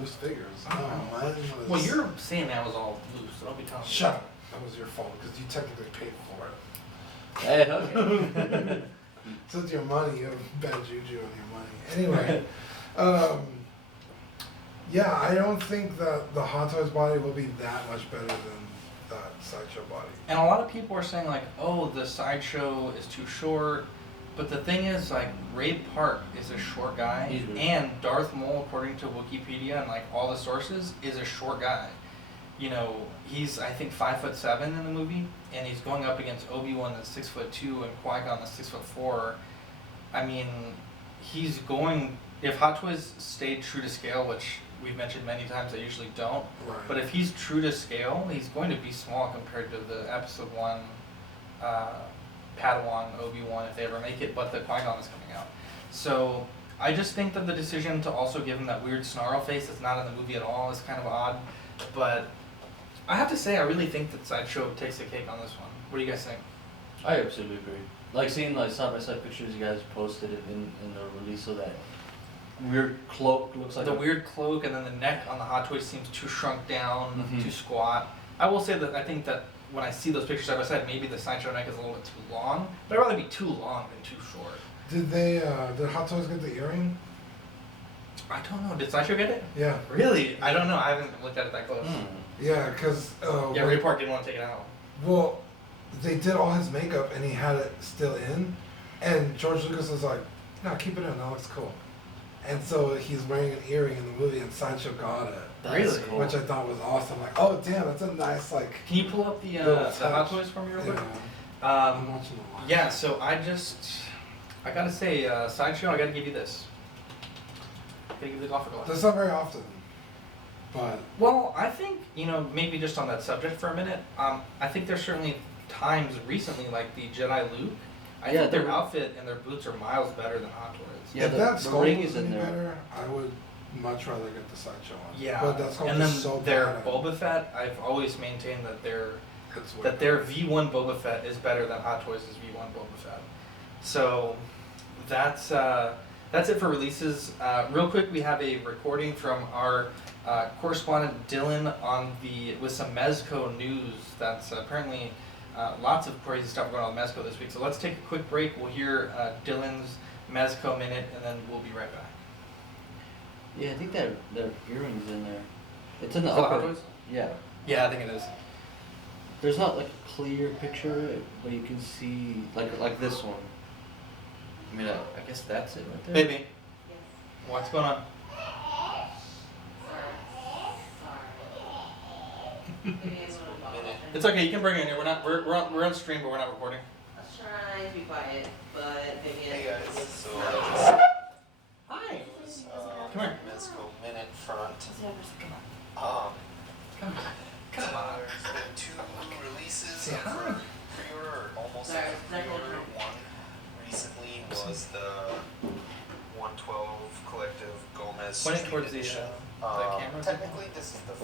loose figures? No, mine was. Well, you're saying that was all loose, so don't be telling me. Shut up. That was your fault because you technically paid for it. Hey, okay. So it's your money. You have bad juju on your money. Anyway, yeah, I don't think that the Hot Toys body will be that much better than that Sideshow body. And a lot of people are saying like, oh, the Sideshow is too short. But the thing is, like, Ray Park is a short guy, He's really and Darth Maul, according to Wikipedia and like all the sources, is a short guy. He's I think 5'7" in the movie, and he's going up against Obi-Wan that's 6'2" and Qui-Gon that's 6'4". I mean, he's going. If Hot Toys stayed true to scale, which we've mentioned many times, they usually don't. Right. But if he's true to scale, he's going to be small compared to the Episode 1 Padawan, Obi-Wan, if they ever make it, but the Qui-Gon is coming out. So I just think that the decision to also give him that weird snarl face that's not in the movie at all is kind of odd. But I have to say, I really think that Sideshow takes the cake on this one. What do you guys think? I absolutely agree. Like seeing like side by side pictures you guys posted it in the release, so that weird cloak looks like The weird cloak, and then the neck on the Hot Toys seems too shrunk down, Mhm. too squat. I will say that I think that when I see those pictures side by side, maybe the Sideshow neck is a little bit too long, but I'd rather be too long than too short. Did Hot Toys get the earring? I don't know. Did Sideshow get it? Yeah. Really? I don't know. I haven't looked at it that close. Yeah, because. Yeah, Ray Park didn't want to take it out. Well, they did all his makeup and he had it still in, and George Lucas was like, "No, keep it in. That looks cool." And so he's wearing an earring in the movie, and Sideshow got it, That's Really? cool. which I thought was awesome. Like, oh damn, that's a nice like. Can you pull up the Little Hot touch. Toys for me real quick? Yeah, I'm watching the live. Yeah, so I gotta say, Sideshow, I gotta give you this. Gotta give you the golfer glass. That's not very often, but Well, I think, maybe just on that subject for a minute, I think there's certainly times recently, like the Jedi Luke, I Yeah, think their the- outfit and their boots are miles better than Hot Toys. Yeah, if the- that the skull ring was is in any there. better, I would much rather get the Sideshow one. Yeah, But that skull and then is so their bad. Boba Fett, I've always maintained that It's way their better. V1 Boba Fett is better than Hot Toys' V1 Boba Fett. So that's it for releases. Real quick, we have a recording from our correspondent Dylan with some Mezco news. That's apparently lots of crazy stuff going on with Mezco this week. So let's take a quick break. We'll hear Dylan's Mezco minute, and then we'll be right back. Yeah, I think that earring's in there. It's in the For the Hot upper. Toys? Yeah. Yeah, I think it is. There's not like a clear picture of it, but you can see like this one. I mean, I guess that's it right there. Baby, what's going on? It's okay. You can bring it in here. We're on stream, but we're not recording. I was trying to be quiet, but Vivian Hey guys, was so not. Come here. Mezco Minute front. Come Um, on. there's been 2 releases Say for hi. pre-order, or almost Sorry, like pre-order. One recently was the 112 Collective Gomez Point it Street towards the, Edition. camera. Technically, this is the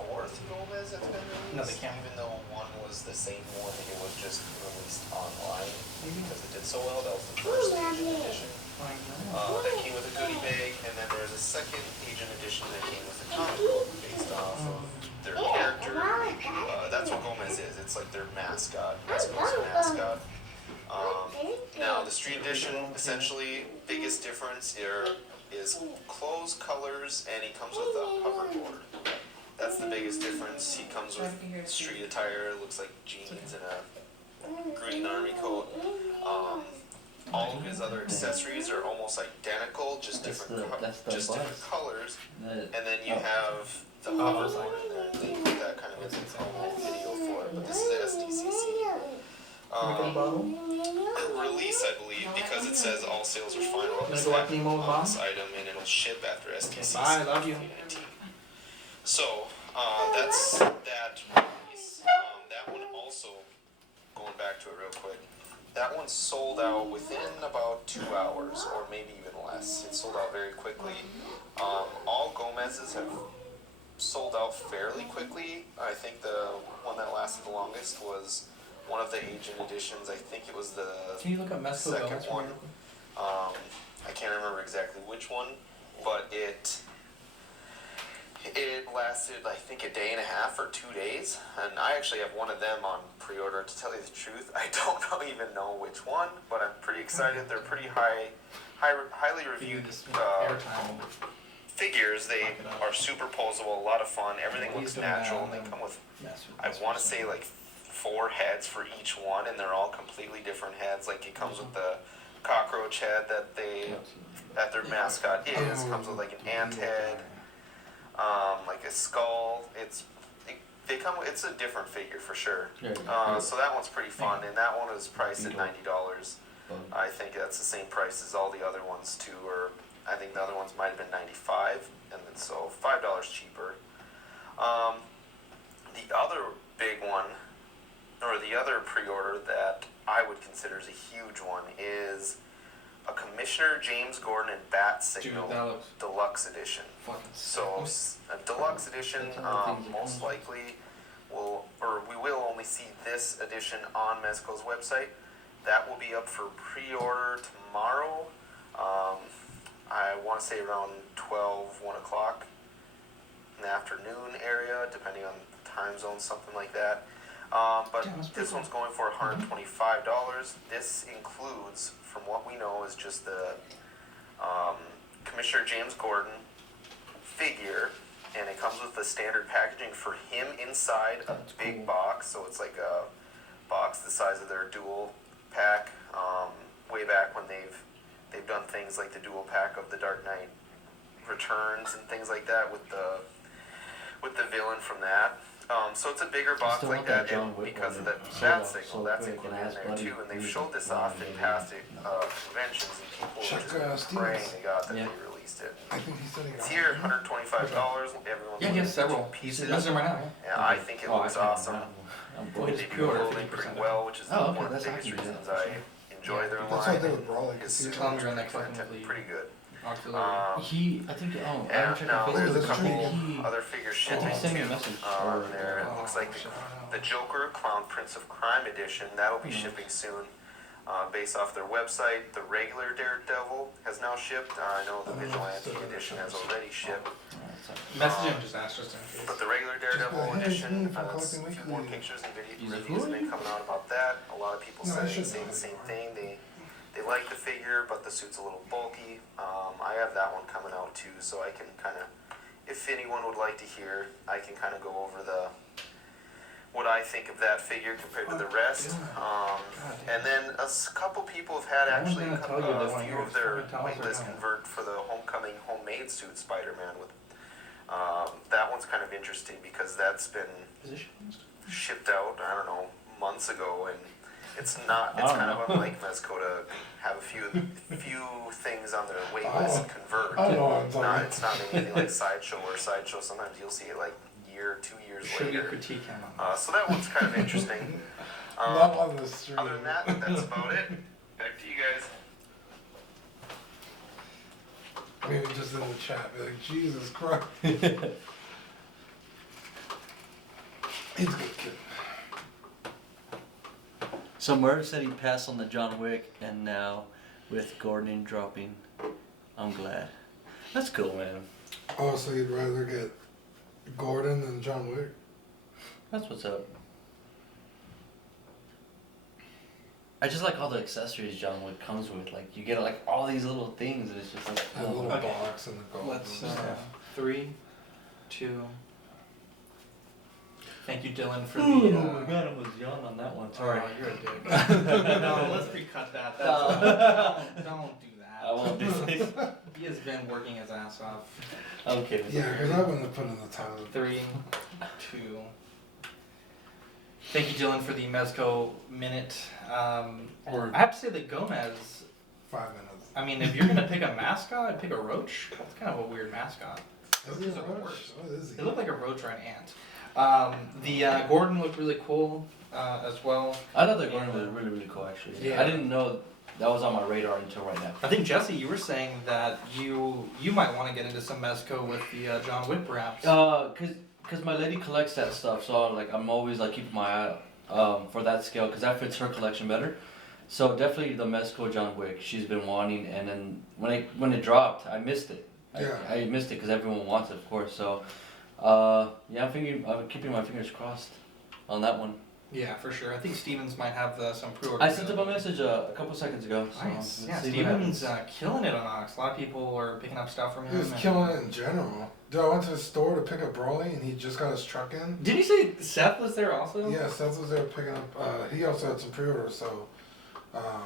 4th Gomez that's been released. No, the camera. Even though one was the same one, it was just released online Maybe. because it did so well. That was the first Asian edition. I know. That came with a goodie bag, and then there's a second Asian edition that came with a comic book based off of their character. That's what Gomez is. It's like their mascot. Mezco's mascot. Now the street edition, essentially, biggest difference here is clothes, colors, and he comes with a hoverboard. That's the biggest difference. He comes with street attire, looks like jeans and a green army coat. All of his other accessories are almost identical, just That's different, the- that's the just different buzz. colors. The- And then you have the hoverboard in there. They put that kind of in the promo video for it. But this is SDCC. Release, I believe, because it says all sales are final on this, Gonna go at Nemo and on Bob? this item, and it'll ship after SDCC. bye, love you. 2019. So, that's that release. That one also, going back to it real quick, that one sold out within about 2 hours, or maybe even less. It sold out very quickly. All Gomez's have sold out fairly quickly. I think the one that lasted the longest was one of the Asian editions. I think it was the Can you look up Mezco second Gomez for one. me real quick? I can't remember exactly which one, but it lasted, I think, a day and a half or 2 days, and I actually have one of them on pre-order. To tell you the truth, I don't even know which one, but I'm pretty excited. They're pretty highly reviewed This airtime. figures. They are superposable, a lot of fun. Everything looks natural, and they come with, I want to say, like 4 heads for each one, and they're all completely different heads. Like it comes with the cockroach head that their mascot is. Comes with like an ant head, like a skull. It's a different figure for sure. So that one's pretty fun, and that one is priced at $90. I think that's the same price as all the other ones too, or I think the other ones might have been $95, and then so $5 cheaper. The other big one, or the other pre-order that I would consider as a huge one, is a Commissioner James Gordon and Bat Signal Dude, that looks Deluxe Edition. fucking So a deluxe edition, most likely we will only see this edition on Mezco's website. That will be up for pre-order tomorrow. I want to say around 12, 1 o'clock in the afternoon area, depending on time zone, something like that. But Damn, that's pretty this cool. one's going for $125. This includes, from what we know, is just the Commissioner James Gordon figure, and it comes with the standard packaging for him inside a That's big cool. box. So it's like a box the size of their dual pack. Way back when they've done things like the dual pack of the Dark Knight Returns and things like that with the villain from that. So it's a bigger box still like want that that, John and Wick because of one. that So bat signal, so that's quick, included and in has there bloody too, and they've music showed this playing, off in maybe. past No. conventions, and people were Check, just Stevens. praying to God that Yeah. they released it. I think he said he It's got here, it. $125. Everyone's Yeah, he has several pieces. That's them right now. Yeah, I think it looks awesome. I'm Boy, bored. it's They do pre-order, clothing pretty 50% well, which is Oh, okay, one of the that's biggest actually reasons good. I enjoy their That's line. what I did with Brawley. It's Cause he Tom, had- you're on that pretty, technically pretty good. auxiliary. He, I think, I And checked now on there's a Facebook. couple He, other figures he shipping sent me a too. message. There it looks like the Joker Clown Prince of Crime edition that'll be shipping soon. Based off their website, the regular Daredevil has now shipped. I know the Vigilante edition has already shipped, Message him, just ask just in case. but the regular Daredevil Hey, it's edition, me from there's a Collecting few more Weekly. pictures and He's a reviews have who? been coming out about that. A lot of people No, I say should know. the same thing. They like the figure, but the suit's a little bulky. I have that one coming out too, so I can kind of, if anyone would like to hear, I can kind of go over what I think of that figure compared to the rest. And then couple people have had I was actually gonna tell you they a wanna few hear of it. their Fucking tell us waitlist right now. convert for the Homecoming homemade suit Spider-Man with. That one's kind of interesting because that's been Positions? shipped out, I don't know, months ago, and It's not. I It's don't kind know. of unlike Mezco to have a few things on their wait list and convert. I don't know what I'm talking It's not anything like Sideshow, or Sideshow sometimes you'll see it like 2 years Should we later. critique him on So that one's kind of interesting. Not on the stream. Other than that, that's about it. Back to you guys. Maybe just in the chat, be like, Jesus Christ. He's a good kid. So Murph said he passed on the John Wick, and now with Gordon dropping, I'm glad. That's cool, man. Oh, so you'd rather get Gordon than John Wick? That's what's up. I just like all the accessories John Wick comes with. Like, you get like all these little things, and it's just like That little Okay. box and the gold. Let's, and stuff. 3, 2. Thank you, Dylan, for the. Oh my god, I was young on that one. Sorry. Oh, you're a dick. No, let's recut that. Don't do that. I won't do this. He has been working his ass off. I'm kidding. Yeah, because I wouldn't have put in the time. 3, 2. Thank you, Dylan, for the Mezco minute. Or I have to say that Gomez. 5 minutes. I mean, if you're gonna pick a mascot, I'd pick a roach. That's kind of a weird mascot. Is he These a are the roach? worst. What is he? They look like a roach or an ant. The Gordon looked really cool as well. I thought the Gordon was really, really cool, actually. Yeah. I didn't know that was on my radar until right now. I think Jesse, you were saying that you might want to get into some Mezco with the John Wick, perhaps. Cause my lady collects that stuff, so like I'm always like keeping my eye out for that scale, cause that fits her collection better. So definitely the Mezco John Wick she's been wanting, and then when it dropped, I missed it. Yeah. I missed it because everyone wants it, of course. So yeah, I'm keeping my fingers crossed on that one. Yeah, for sure. I think Stevens might have some pre-order. I sent him a message a couple seconds ago. So Nice. let's Yeah, see what Stevens happens. killing it on Ox. A lot of people are picking up stuff from him. He was and- killing it in general. Dude, I went to the store to pick up Broly, and he just got his truck in. Did you say Seth was there also? Yeah, Seth was there picking up. He also had some pre-orders, so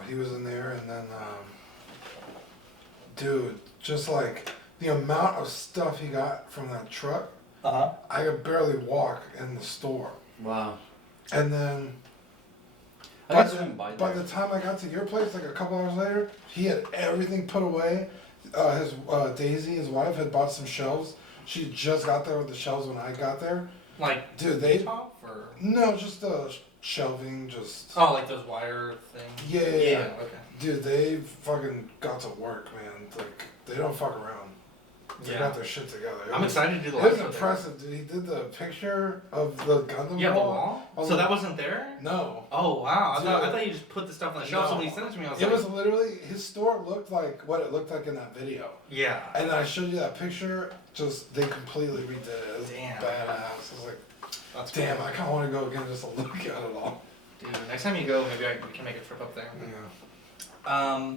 he was in there, and then, dude, just like the amount of stuff he got from that truck, Uh-huh. I could barely walk in the store. Wow. And then I by guess we can buy by there. the time I got to your place, like a couple hours later, he had everything put away. His Daisy, his wife, had bought some shelves. She just got there with the shelves when I got there. Like Dude, they top or no, just shelving, just oh, like those wire things. yeah. Okay. Dude, they fucking got to work, man. Like they don't fuck around. They Yeah. got their shit together. I'm excited to do the It was live show there. impressive, dude. He did the picture of the Gundam Yeah, the wall. wall. Oh, So that wasn't there. No. Oh wow! I Dude. thought you just put the stuff on the shelf. No. Somebody sent it to me. I was It like, was literally his store looked like what it looked like in that video. yeah. And I showed you that picture. Just they completely redid it. It was Damn. badass. I was like, That's damn, cool. I kind of want to go again just to look at it all. Dude, next time you go, maybe we can make a trip up there. Yeah.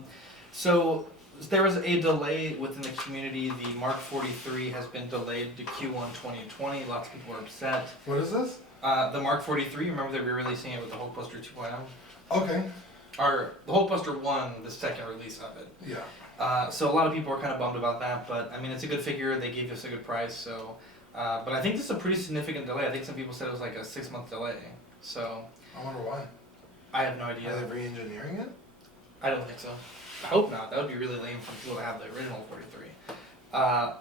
So there was a delay within the community. The Mark 43 has been delayed to Q1 2020. Lots of people are upset. What is this? The Mark 43, remember they were releasing it with the Hulkbuster 2.0? Okay. Or the Hulkbuster 1, the second release of it. Yeah. So a lot of people are kind of bummed about that, but I mean, it's a good figure. They gave us a good price, so. But I think this is a pretty significant delay. I think some people said it was like a 6-month delay. So I wonder why. I have no Are idea. they re-engineering it? I don't think so. I hope not. That would be really lame for people to have the original 43.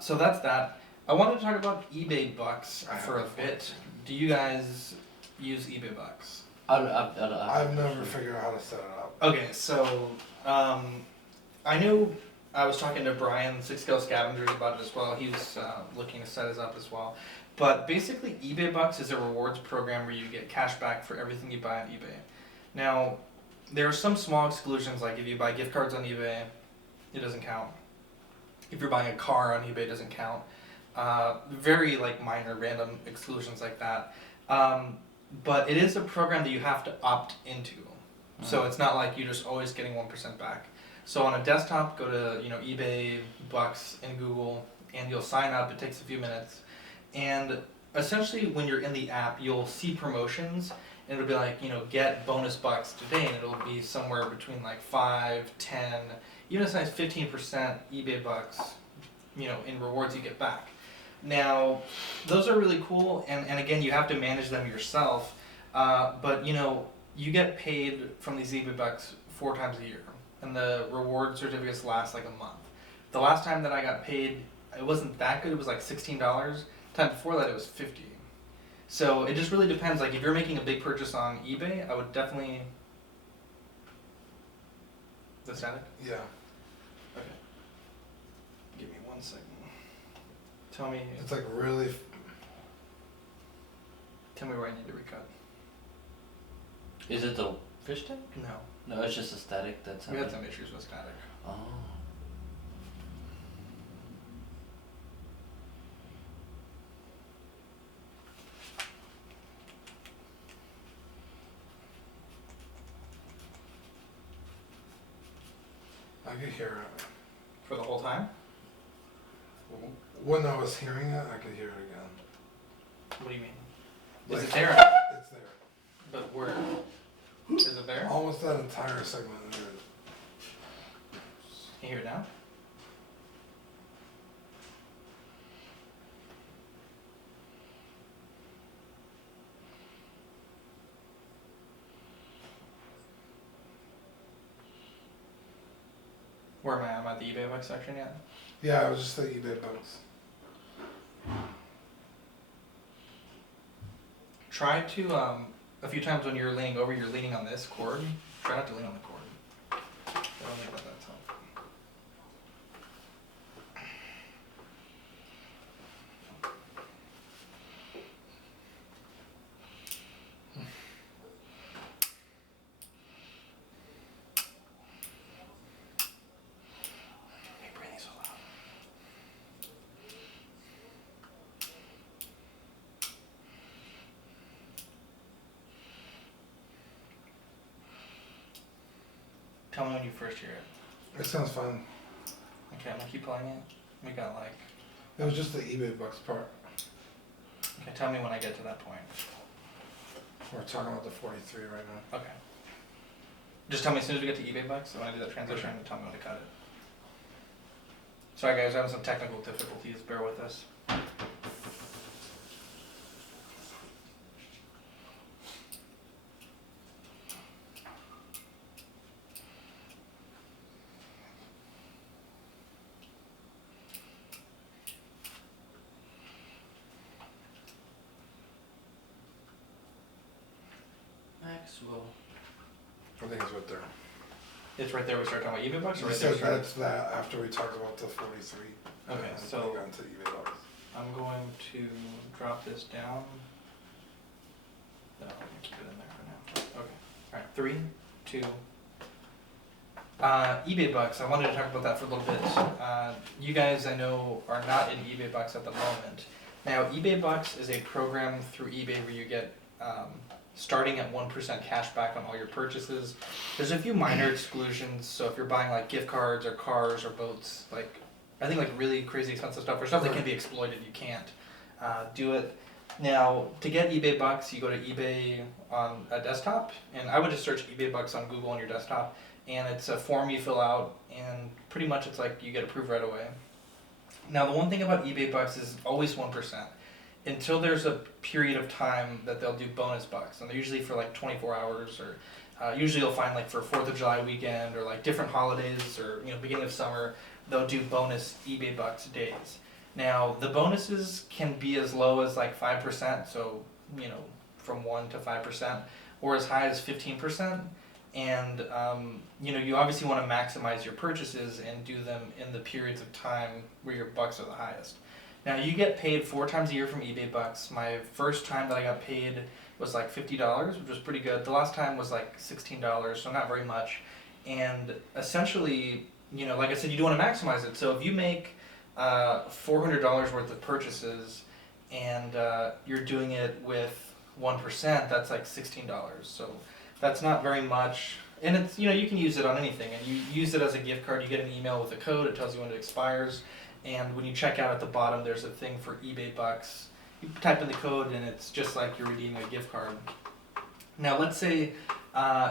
So that's that. I wanted to talk about eBay Bucks for a bit. Do you guys use eBay Bucks? I've never figured out how to set it up. Okay, so I knew I was talking to Brian, Six Scale Scavengers, about it as well. He was looking to set us up as well. But basically, eBay Bucks is a rewards program where you get cash back for everything you buy on eBay. Now, there are some small exclusions, like if you buy gift cards on eBay, it doesn't count. If you're buying a car on eBay, it doesn't count. Very like minor random exclusions like that. But it is a program that you have to opt into. So it's not like you're just always getting 1% back. So on a desktop, go to eBay Bucks in Google, and you'll sign up. It takes a few minutes, and essentially when you're in the app, you'll see promotions, and it'll be like get bonus bucks today, and it'll be somewhere between like 5, 10, even as high as 15% eBay Bucks, in rewards you get back. Now, those are really cool, and again, you have to manage them yourself, but you you get paid from these eBay bucks 4 times a year, and the reward certificates last like a month. The last time that I got paid, it wasn't that good. It was like $16. The time before that, it was $50. So it just really depends. Like if you're making a big purchase on eBay, I would definitely. Is that static? Yeah. Okay. Give me 1 second. Tell me. It's like really. Tell me where I need to recut. Is it the fish tank? No. No, it's just a static that's We had happening. some issues with static. Oh. I could hear it. For the whole time? When I was hearing it, I could hear it again. What do you mean? Like, Is it there? It's there. But where? Is it there? Almost that entire segment. There. Can you hear it now? Where am I? I'm at the eBay book section yet? Yeah, I was just the eBay bucks. Try to, a few times when you're leaning over, you're leaning on this cord. Try not to lean on the cord. I don't think that's helpful. Hey, breathing so loud. Tell me when you first hear it. It sounds fun. Okay, I'm gonna keep playing it. We got like. It was just the eBay bucks part. Okay, tell me when I get to that point. We're talking about the 43 right now. Okay. Just tell me as soon as we get to eBay bucks, when I do that transition, tell me when to cut it. Sorry guys, we're having some technical difficulties. Bear with us. Maxwell. I think it's right there. It's right there. We start talking about eBay bucks, or You right there? said that's that after we talked about the 43. Okay, and so- we got into eBay bucks. I'm going to drop this down. No, I'm gonna keep it in there for now. Okay. All right. 3, 2. eBay bucks. I wanted to talk about that for a little bit. You guys, I know, are not in eBay bucks at the moment. Now, eBay bucks is a program through eBay where you get starting at 1% cash back on all your purchases. There's a few minor exclusions. So if you're buying like gift cards or cars or boats, like I think like really crazy expensive stuff or stuff that can be exploited, you can't do it. Now, to get eBay bucks, you go to eBay on a desktop, and I would just search eBay bucks on Google on your desktop, and it's a form you fill out, and pretty much it's like you get approved right away. Now, the one thing about eBay bucks is always 1%. Until there's a period of time that they'll do bonus bucks, and they're usually for like 24 hours, or usually you'll find like for 4th of July weekend, or like different holidays, or beginning of summer, they'll do bonus eBay bucks days. Now, the bonuses can be as low as like 5%, so, from 1 to 5%, or as high as 15%. And, you obviously want to maximize your purchases and do them in the periods of time where your bucks are the highest. Now, you get paid 4 times a year from eBay bucks. My first time that I got paid was like $50, which was pretty good. The last time was like $16, so not very much. And essentially, like I said, you do want to maximize it. So if you make $400 worth of purchases and you're doing it with 1%, that's like $16. So that's not very much. And it's, you can use it on anything. And you use it as a gift card. You get an email with a code. It tells you when it expires. And when you check out at the bottom, there's a thing for eBay bucks. You type in the code and it's just like you're redeeming a gift card. Now let's say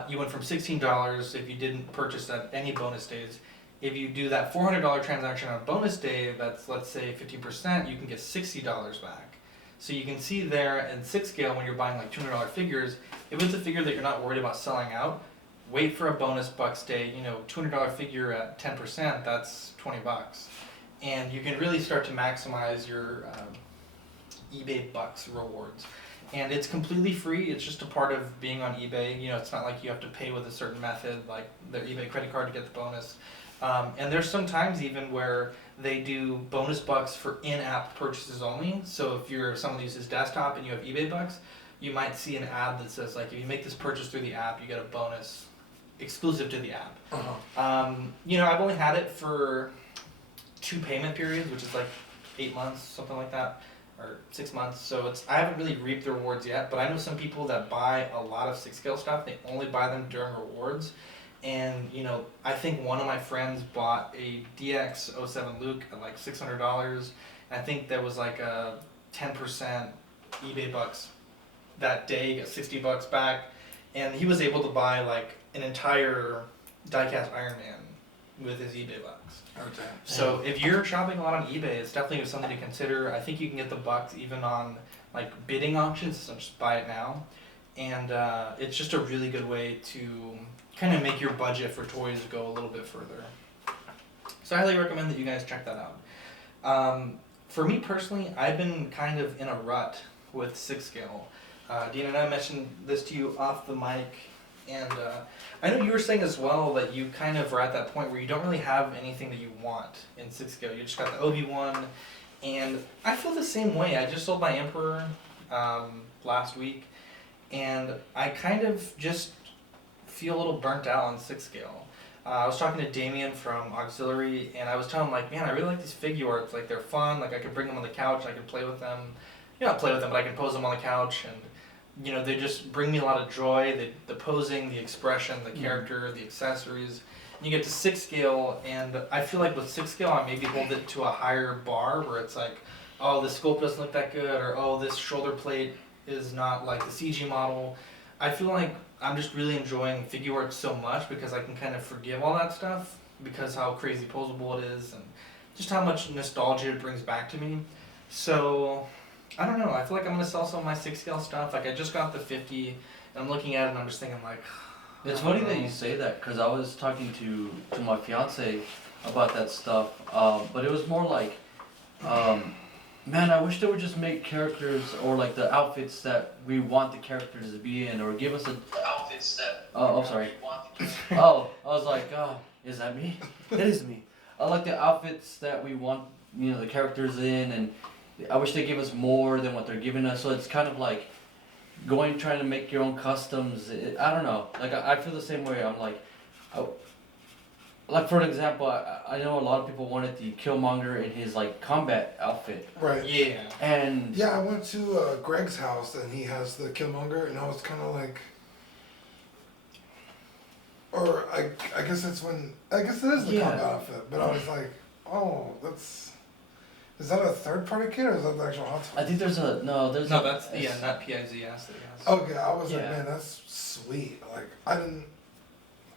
you went from $16 if you didn't purchase at any bonus days. If you do that $400 transaction on bonus day, that's let's say 15%, you can get $60 back. So you can see there in 6 scale when you're buying like $200 figures, if it's a figure that you're not worried about selling out, wait for a bonus bucks day. You know, $200 figure at 10%, that's $20, and you can really start to maximize your eBay bucks rewards. And it's completely free. It's just a part of being on eBay. You know, it's not like you have to pay with a certain method, like their eBay credit card to get the bonus. And there's some times even where they do bonus bucks for in-app purchases only. So if you're someone who uses desktop and you have eBay bucks, you might see an ad that says like, if you make this purchase through the app, you get a bonus exclusive to the app. You know, I've only had it for 2 payment periods, which is like 8 months, something like that, or 6 months. So I haven't really reaped the rewards yet, but I know some people that buy a lot of 6 scale stuff. They only buy them during rewards. And, you know, I think one of my friends bought a DX07 Luke at like $600. I think there was like a 10% eBay bucks that day, got $60 back. And he was able to buy like an entire diecast Iron Man with his eBay bucks. Okay. So if you're shopping a lot on eBay, it's definitely something to consider. I think you can get the bucks even on like bidding auctions, so just buy it now. And it's just a really good way to kind of make your budget for toys go a little bit further. So I highly recommend that you guys check that out. For me personally, I've been kind of in a rut with 6 scale. Dean and I mentioned this to you off the mic, and I know you were saying as well that you kind of are at that point where you don't really have anything that you want in 6 scale. You just got the Obi-Wan, and I feel the same way. I just sold my Emperor last week, and I kind of just feel a little burnt out on 6 scale. I was talking to Damien from Auxiliary, and I was telling him, like, man, I really like these figure arts. Like, they're fun. Like, I could bring them on the couch. I can play with them. You know, not play with them, but I can pose them on the couch. And, you know, they just bring me a lot of joy. The posing, the expression, the character, the accessories. And you get to 6 scale, and I feel like with 6 scale, I maybe hold it to a higher bar where it's like, oh, this sculpt doesn't look that good, or oh, this shoulder plate is not like the CG model. I feel like I'm just really enjoying figure art so much because I can kind of forgive all that stuff because how crazy posable it is and just how much nostalgia it brings back to me. So, I don't know, I feel like I'm going to sell some of my 6 scale stuff. Like, I just got the 50, and I'm looking at it and I'm just thinking like... It's funny that you say that, because I was talking to my fiance about that stuff, but it was more like, man, I wish they would just make characters or like the outfits that we want the characters to be in, or give us a... outfits that... Oh, I'm sorry. Oh, I was like, oh, is that me? It is me. I like the outfits that we want, you know, the characters in, and I wish they give us more than what they're giving us, so it's kind of like trying to make your own customs. I don't know, like I feel the same way. I'm like, like for an example, I know a lot of people wanted the Killmonger in his like combat outfit. Right. Yeah. And yeah, I went to Greg's house and he has the Killmonger, and I was kind of like, or I guess it is the combat outfit, but I was like, oh, is that a third party kit or is that the actual Hot Toys? I think that's the Not PIZS that he has. Okay, I was like, man, that's sweet. Like I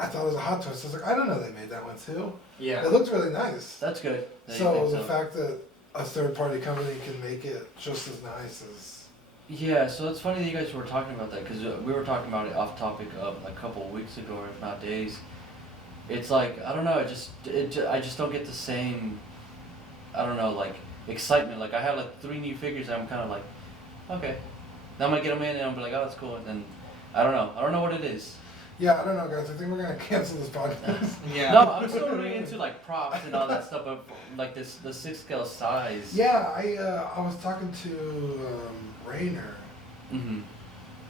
thought it was a Hot Toys. So I was like, I don't know they made that one too. Yeah. It looks really nice. That's good. So the fact that a third party company can make it just as nice as... Yeah, so it's funny that you guys were talking about that, because we were talking about it off topic a couple of weeks ago, or if not days. It's like, I don't know, I just don't get the same, I don't know, like, excitement. Like, I have like 3 new figures and I'm kind of like, okay. Then I'm going to get them in and I'm like, oh, that's cool. And then, I don't know what it is. Yeah, I don't know, guys. I think we're going to cancel this podcast. Yeah. No, I'm still really into like props and all that stuff, but like the 6 scale size. Yeah, I was talking to Rainer, and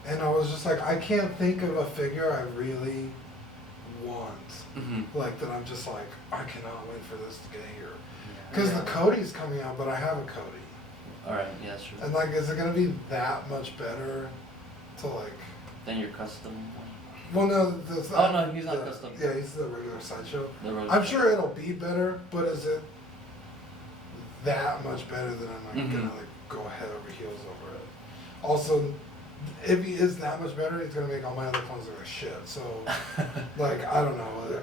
I was just like, I can't think of a figure I really want. Like, that I'm just like, I cannot wait for this to get here. Because the Cody's coming out, but I have a Cody. Alright, yeah, that's true. And like, is it going to be that much better to like... Than your custom one? Well, no, no, he's not custom. Yeah, he's the regular Sideshow. I'm sure it'll be better, but is it that much better that I'm like gonna like go head over heels over it? Also, if he is that much better, he's gonna make all my other clones look like shit. So, like, I don't know.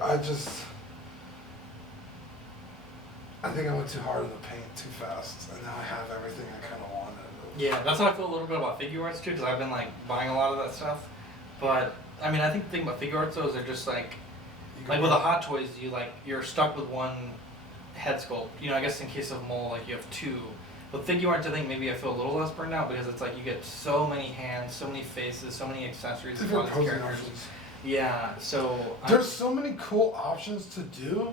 I think I went too hard in the paint too fast, and now I have everything I kind of wanted. Yeah, that's how I feel a little bit about figure arts too, because I've been like buying a lot of that stuff. But I mean, I think the thing about figure arts though is they're just like with the Hot Toys, you're stuck with one head sculpt. You know, I guess in case of Mole, like you have two. With figure arts, I think maybe I feel a little less burned out because it's like you get so many hands, so many faces, so many accessories, and all Different these posing characters. options. Yeah, so There's so many cool options to do.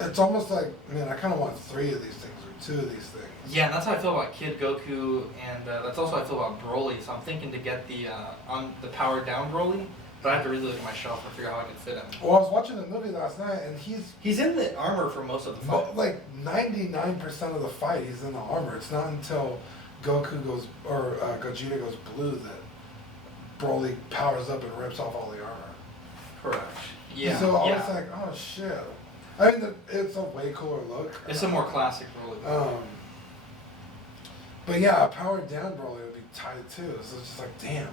It's almost like, man, I kind of want 3 of these things or 2 of these things. yeah, and that's how I feel about Kid Goku, and that's also how I feel about Broly. So I'm thinking to get the powered down Broly, but I have to really look at my shelf and figure out how I can fit him. Well, I was watching the movie last night, and He's in the armor for most of the fight. like 99% of the fight, he's in the armor. It's not until Goku goes, or Gogeta goes blue that Broly powers up and rips off all the armor. Correct. Yeah. So I yeah. was like, oh shit. I mean, it's a way cooler look. It's a more classic Broly. But yeah, a powered down Broly would be tight too. So it's just like, damn.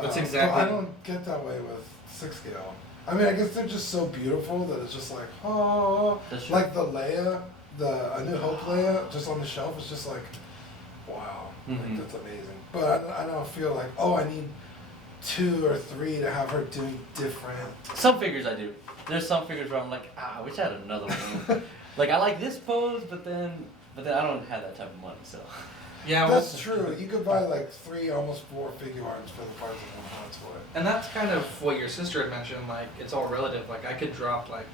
That's But exactly- I don't get that way with 6 scale. I mean, I guess they're just so beautiful that it's just like, oh. That's true. Like the Leia, A New Hope Leia, just on the shelf is just like, wow. Mhm. Like, that's amazing. But I don't feel like, oh, I need 2 or 3 to have her doing different. Some figures I do. There's some figures where I'm like, I wish I had another one. Like I like this pose, but then I don't have that type of money, so. Yeah, well, That's true. You could buy like 3, almost 4 figure arts for the price of one Hot Toy. and that's kind of what your sister had mentioned. Like, it's all relative. Like, I could drop like,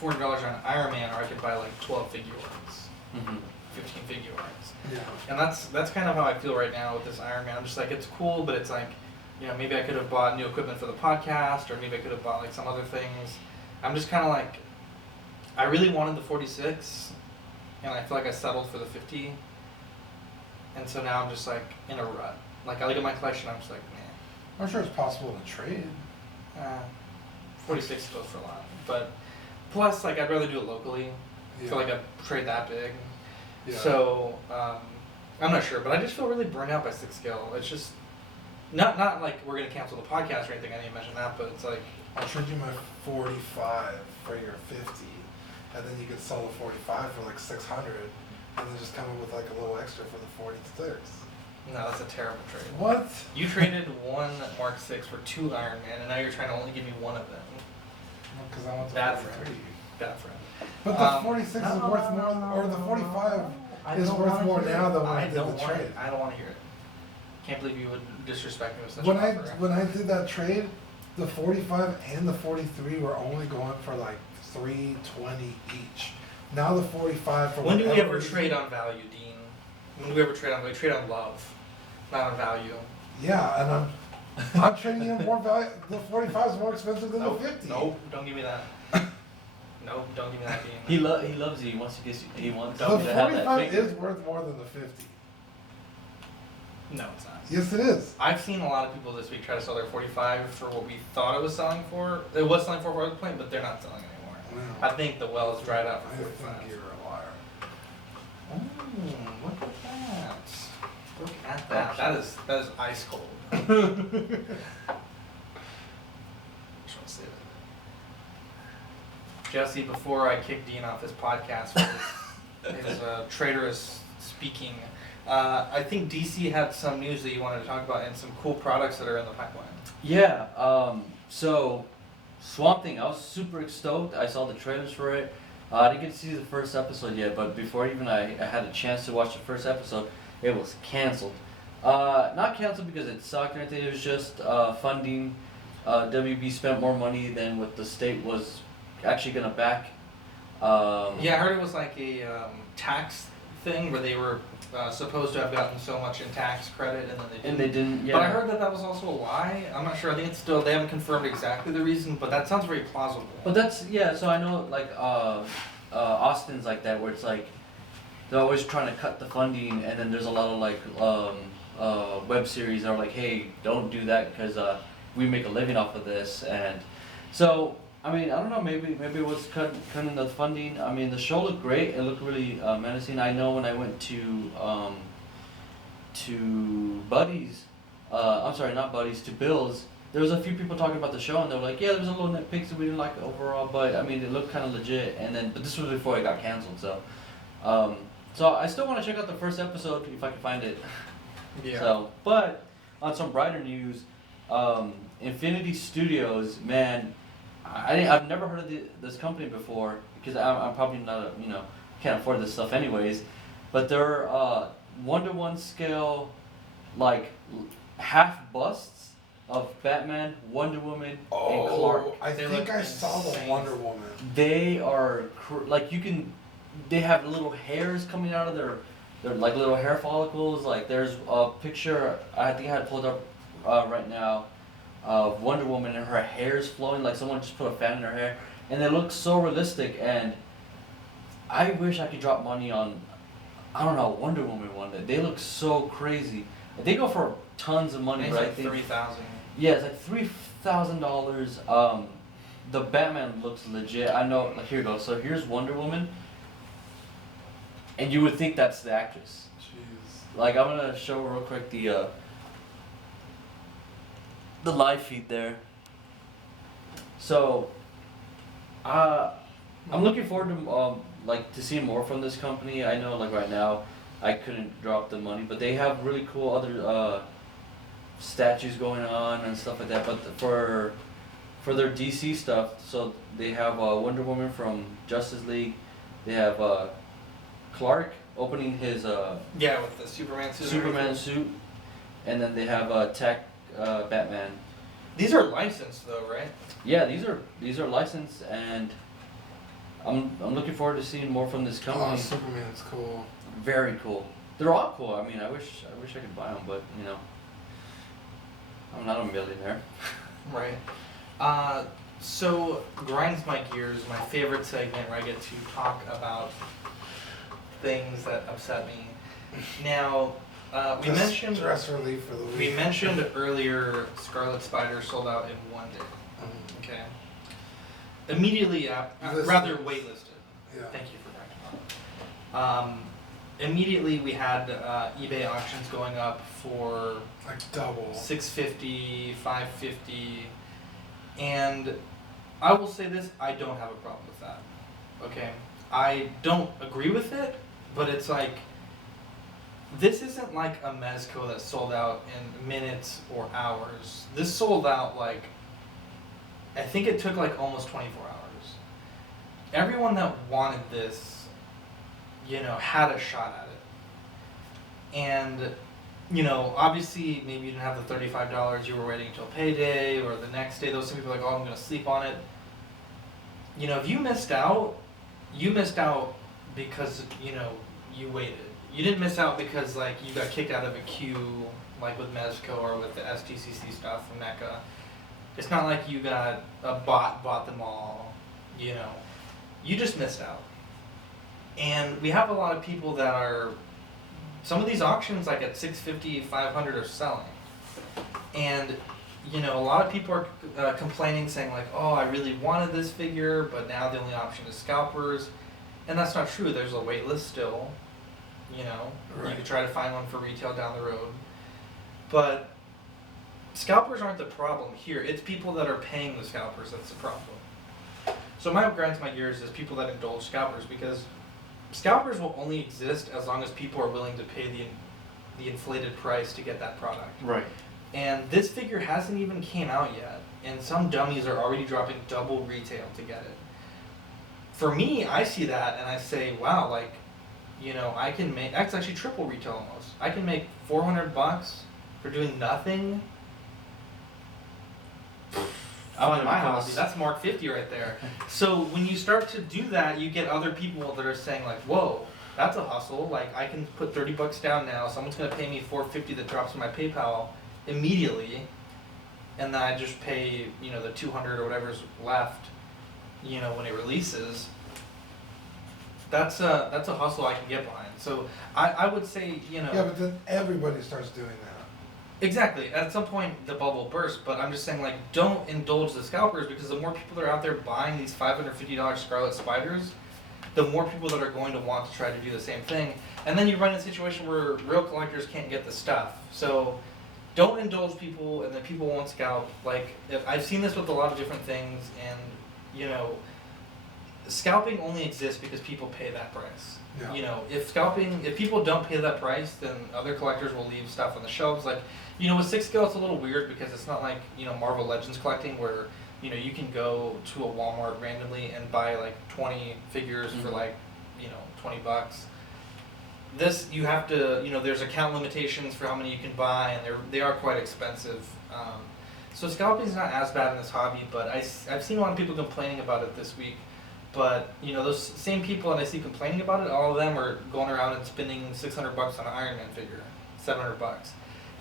$400 on Iron Man, or I could buy like 12 figure arts, Mm-hmm. 15 figure arts. Yeah. And that's kind of how I feel right now with this Iron Man. I'm just like, it's cool, but it's like, maybe I could have bought new equipment for the podcast, or maybe I could have bought like some other things. I'm just kind of like, I really wanted the 46, and I feel like I settled for the 50. And so now I'm just like in a rut. Like I look at my collection, I'm just like, man, I'm sure it's possible to trade. 46 goes for a lot. But plus, like I'd rather do it locally. I feel like a trade that big. Yeah. So I'm not sure, but I just feel really burnt out by 6 scale. It's just not like we're gonna cancel the podcast or anything. I didn't mention that, but it's like I'll trade you my 45 for your 50, and then you could sell the 45 for like 600, and then just come up with like a little extra for the 46. no, that's a terrible trade. What? You traded one Mark 6 for 2 Iron Man, and now you're trying to only give me one of them. Because I want the Bad 43. friend. Bad friend. But the 46 is worth more, or the 45 is worth more now than when I did the trade. I don't want to hear it. Can't believe you would disrespect me with such When an I offer. when I did that trade, the 45 and the 43 were only going for like $320 each. Now the 45 for When do we whatever ever reason- trade on value, Dean? When do we ever trade on? We trade on love, not on value. Yeah, and I'm trading you more value. The 45 is more expensive than Nope, the 50. nope, don't give me that. Nope, don't give me that, Dean. He loves you. He wants The you to have that 45 figure. is worth more than the 50. No, it's not. Yes, it is. I've seen a lot of people this week try to sell their 45 for what we thought it was selling for. It was selling for the point, but they're not selling anymore. No. I think the well is dried up I for think 45. you're a liar. Look at that. Look at that. That is ice cold. Just want to say that. Jesse, before I kick Dean off this podcast with his traitorous speaking, I think DC had some news that you wanted to talk about and some cool products that are in the pipeline. Yeah, so Swamp Thing, I was super stoked. I saw the trailers for it. I didn't get to see the first episode yet, but before even I had a chance to watch the first episode, it was canceled. Not canceled because it sucked or anything, it was just funding. WB spent more money than what the state was actually going to back. Yeah, I heard it was like a tax thing where they were supposed to have gotten so much in tax credit and then they didn't. And they didn't, yeah. But I heard that was also a lie. I'm not sure. I think it's still, they haven't confirmed exactly the reason, but that sounds very plausible. But that's, yeah, so I know like Austin's like that, where it's like they're always trying to cut the funding, and then there's a lot of like web series that are like, hey, don't do that because we make a living off of this. And so I mean, I don't know, maybe it was cutting the funding. I mean, the show looked great. It looked really menacing. I know when I went to Buddy's, I'm sorry, not Buddy's, to Bill's, there was a few people talking about the show, and they were like, yeah, there was a little nitpicks that we didn't like overall, but I mean, it looked kind of legit. And then, but this was before it got canceled, so So I still want to check out the first episode if I can find it. Yeah. So, but on some brighter news, Infinity Studios, man, I've never heard of this company before because I'm probably not can't afford this stuff anyways, but they're Wonder One scale, like half busts of Batman, Wonder Woman, and Clark. Oh, I They think look I saw the insane. Wonder Woman. They are like they have little hairs coming out of their like little hair follicles. Like there's a picture I think I had pulled up right now of Wonder Woman and her hair's flowing like someone just put a fan in her hair, and it looks so realistic. And I wish I could drop money on, I don't know, Wonder Woman one day. They look so crazy. They go for tons of money, It's but I like think 3,000. yeah, it's like $3,000. The Batman looks legit. I know. Like here you go. So here's Wonder Woman, and you would think that's the actress. Jeez. Like I'm gonna show real quick the live feed there. So, I'm looking forward to like to see more from this company. I know like right now I couldn't drop the money, but they have really cool other statues going on and stuff like that. But for their DC stuff, so they have Wonder Woman from Justice League. They have Clark opening his Yeah, with the Superman suit. and Superman everything. suit, and then they have Tech Batman. These are licensed though, right? Yeah, these are licensed, and I'm looking forward to seeing more from this Oh, company. Superman's cool. Very cool. They're all cool. I mean, I wish I could buy them, but you know, I'm not a millionaire. Right. So grinds my gears. My favorite segment where I get to talk about things that upset me. Now, we Just mentioned stress relief for the week. we mentioned earlier Scarlet Spider sold out in one day. Mhm. Okay. Immediately, Listed. rather waitlisted. Yeah. Thank you for that. Immediately we had eBay auctions going up for Like double. $650, $550, and I will say this: I don't have a problem with that. Okay, I don't agree with it, but it's like this isn't like a Mezco that sold out in minutes or hours. This sold out like I think it took like almost 24 hours. Everyone that wanted this, had a shot at it. And, obviously maybe you didn't have the $35, you were waiting until payday or the next day. Those some people are like, oh, I'm going to sleep on it. If you missed out because, you waited. You didn't miss out because, like, you got kicked out of a queue, like with Mezco or with the STCC stuff from Mecca. It's not like you got a bought them all, You just missed out. And we have a lot of people that are, some of these auctions like at $650, $500 are selling. And, a lot of people are complaining saying like, oh, I really wanted this figure, but now the only option is scalpers. And that's not true. There's a wait list still, You Right. could try to find one for retail down the road. But scalpers aren't the problem here. It's people that are paying the scalpers that's the problem. So my grinds my gears is people that indulge scalpers, because scalpers will only exist as long as people are willing to pay the inflated price to get that product. Right. And this figure hasn't even came out yet, and some dummies are already dropping double retail to get it. For me, I see that and I say, wow, like, I can make, that's actually triple retail almost. I can make $400 for doing nothing. Find my hobby. That's Mark 50 right there. So when you start to do that, you get other people that are saying like, whoa, that's a hustle. Like I can put $30 down now. Someone's gonna pay me $450 that drops in my PayPal immediately, and then I just pay the 200 or whatever's left, when it releases. That's a hustle I can get behind. So I would say Yeah, but then everybody starts doing that. Exactly. At some point, the bubble bursts, but I'm just saying, like, don't indulge the scalpers, because the more people that are out there buying these $550 Scarlet Spiders, the more people that are going to want to try to do the same thing. And then you run in a situation where real collectors can't get the stuff. So don't indulge people, and then people won't scalp. Like, I've seen this with a lot of different things, and, scalping only exists because people pay that price. Yeah. You know, if people don't pay that price, then other collectors will leave stuff on the shelves. Like, you know, with 6 scale, it's a little weird because it's not like, you know, Marvel Legends collecting where, you know, you can go to a Walmart randomly and buy like 20 figures for like, you know, $20. This, you have to, you know, there's account limitations for how many you can buy, and they are quite expensive. So scalping is not as bad in this hobby, but I've seen a lot of people complaining about it this week. But, you know, those same people that I see complaining about it, all of them are going around and spending $600 on an Iron Man figure, $700.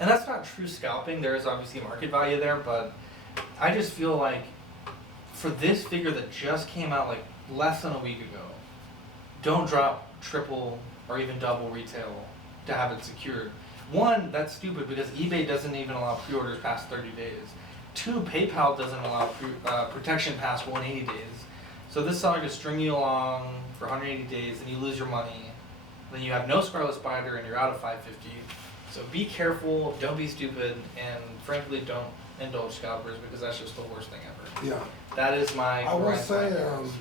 And that's not true scalping. There is obviously a market value there, but I just feel like for this figure that just came out like less than a week ago, don't drop triple or even double retail to have it secured. One, that's stupid because eBay doesn't even allow pre-orders past 30 days. Two, PayPal doesn't allow protection past 180 days. So this seller could string you along for 180 days and you lose your money. Then you have no Scarlet Spider and you're out of 550. So be careful, don't be stupid, and frankly don't indulge scalpers because that's just the worst thing ever. Yeah. That is my... I will grind say, point.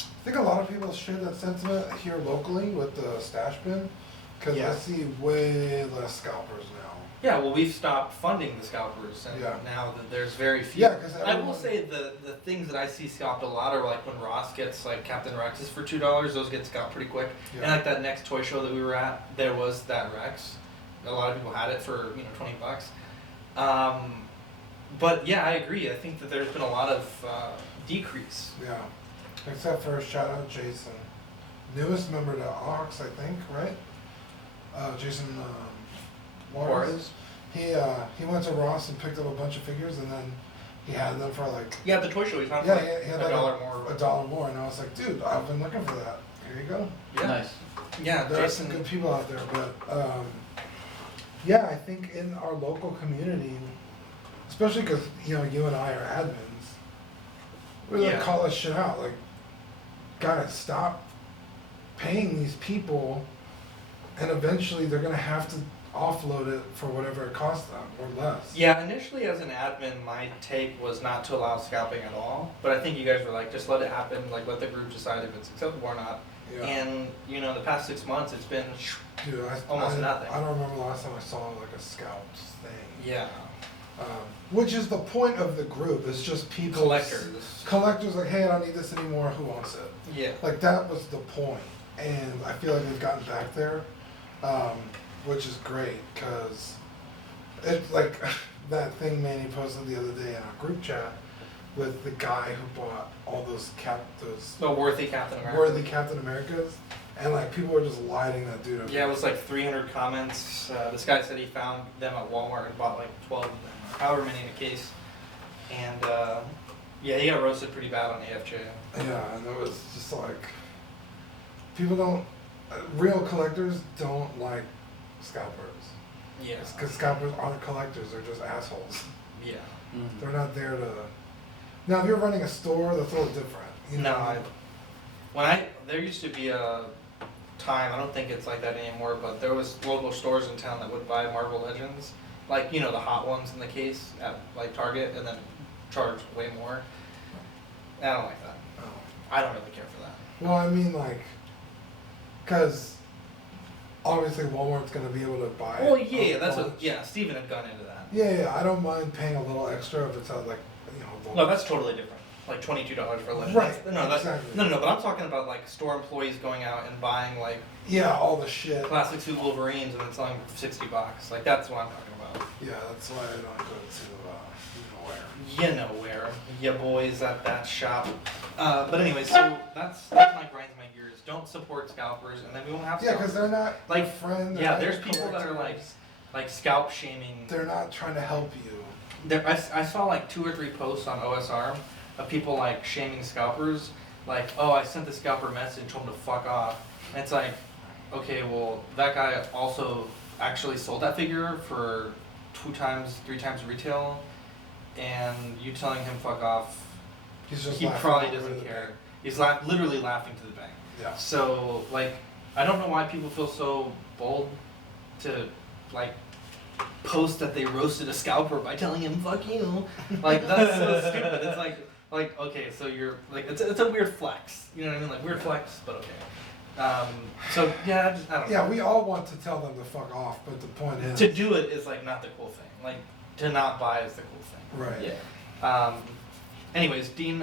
I think a lot of people share that sentiment here locally with the stash bin, because Yeah. I see way less scalpers now. Yeah, well, we've stopped funding the scalpers, and Yeah. now that there's very few. Yeah, 'cause I will everyone- say the things that I see scalped a lot are like when Ross gets like Captain Rexes for $2, those get scalped pretty quick. Yeah. And like that next toy show that we were at, there was that Rex. A lot of people had it for, you know, $20. But yeah, I agree. I think that there's been a lot of decrease. Yeah. Except for shout out Jason, newest member to Ox, I think, right? Jason Juarez. He went to Ross and picked up a bunch of figures, and then he had them for like Yeah, at the toy show he's on yeah, like he had a like dollar more. $1 more, and I was like, dude, I've been looking for that. Here you go. Yeah. Nice. Yeah, There are Jason. some good people out there, but yeah, I think in our local community, especially because you know you and I are admins, we like Yeah. call this shit out. Like, guys, stop paying these people, and eventually they're gonna have to offload it for whatever it costs them or less. Yeah, initially as an admin, my take was not to allow scalping at all. But I think you guys were like, just let it happen. Like, let the group decide if it's acceptable or not. Yeah. And you know, the past 6 months, it's been Dude, almost nothing. I don't remember the last time I saw like a scalps thing. yeah, Which is the point of the group. It's just people. collectors. Collectors like, hey, I don't need this anymore. Who wants it? Yeah, Like that was the point, and I feel like we've gotten back there, which is great because it's like that thing Manny posted the other day in our group chat with the guy who bought all those no worthy Captain America. worthy Captain Americas, and like people were just lighting that dude up. Yeah, it was like 300 comments. This guy said he found them at Walmart and bought like 12 of them, or however many in a case. And yeah, he got roasted pretty bad on AFJ. Yeah, and it was just like people don't, real collectors don't like scalpers. Yeah, Because scalpers aren't collectors, they're just assholes. yeah. Mhm. They're not there to. Now, if you're running a store, that's a little different. You No, know? there used to be a time, I don't think it's like that anymore, but there was local stores in town that would buy Marvel Legends, like, you know, the hot ones in the case at like Target, and then charge way more. I don't like that. Oh. I don't really care for that. Well, I mean, like, because obviously Walmart's going to be able to buy. Well, it yeah, a that's what, bunch. yeah, Steven had gone into that. Yeah, I don't mind paying a little extra if it's at like, you know. No, that's totally different. Like $22 for a legend. Right, No, that's exactly. no, but I'm talking about like store employees going out and buying like Yeah, all the shit. classic suit Wolverines and then selling them for $60. Like that's what I'm talking about. Yeah, that's why I don't go to nowhere. You know where, ya boys at that shop. But anyway, so that's my grinds my gears. Don't support scalpers, and then we won't have Yeah, scalpers. because they're not Like, your friend. they're yeah, not there's your people that are collectors. like scalp shaming. They're not trying to help you. There, I saw like 2 or 3 posts on OSR of people like shaming scalpers, like, oh, I sent the scalper message, told him to fuck off. And it's like, okay, well, that guy also actually sold that figure for 2 times, 3 times retail, and you telling him fuck off, He's just he laughing probably over doesn't the care. thing. He's literally laughing to the bank. Yeah. So, like, I don't know why people feel so bold to, like, post that they roasted a scalper by telling him, fuck you. Like, that's so stupid. It's like, like, okay, so you're like, it's a weird flex. You know what I mean? Like weird flex, but okay. So yeah, I don't know. Yeah, we all want to tell them to fuck off, but the point is To do it is like not the cool thing. Like to not buy is the cool thing. right. Yeah. Anyways, Dean,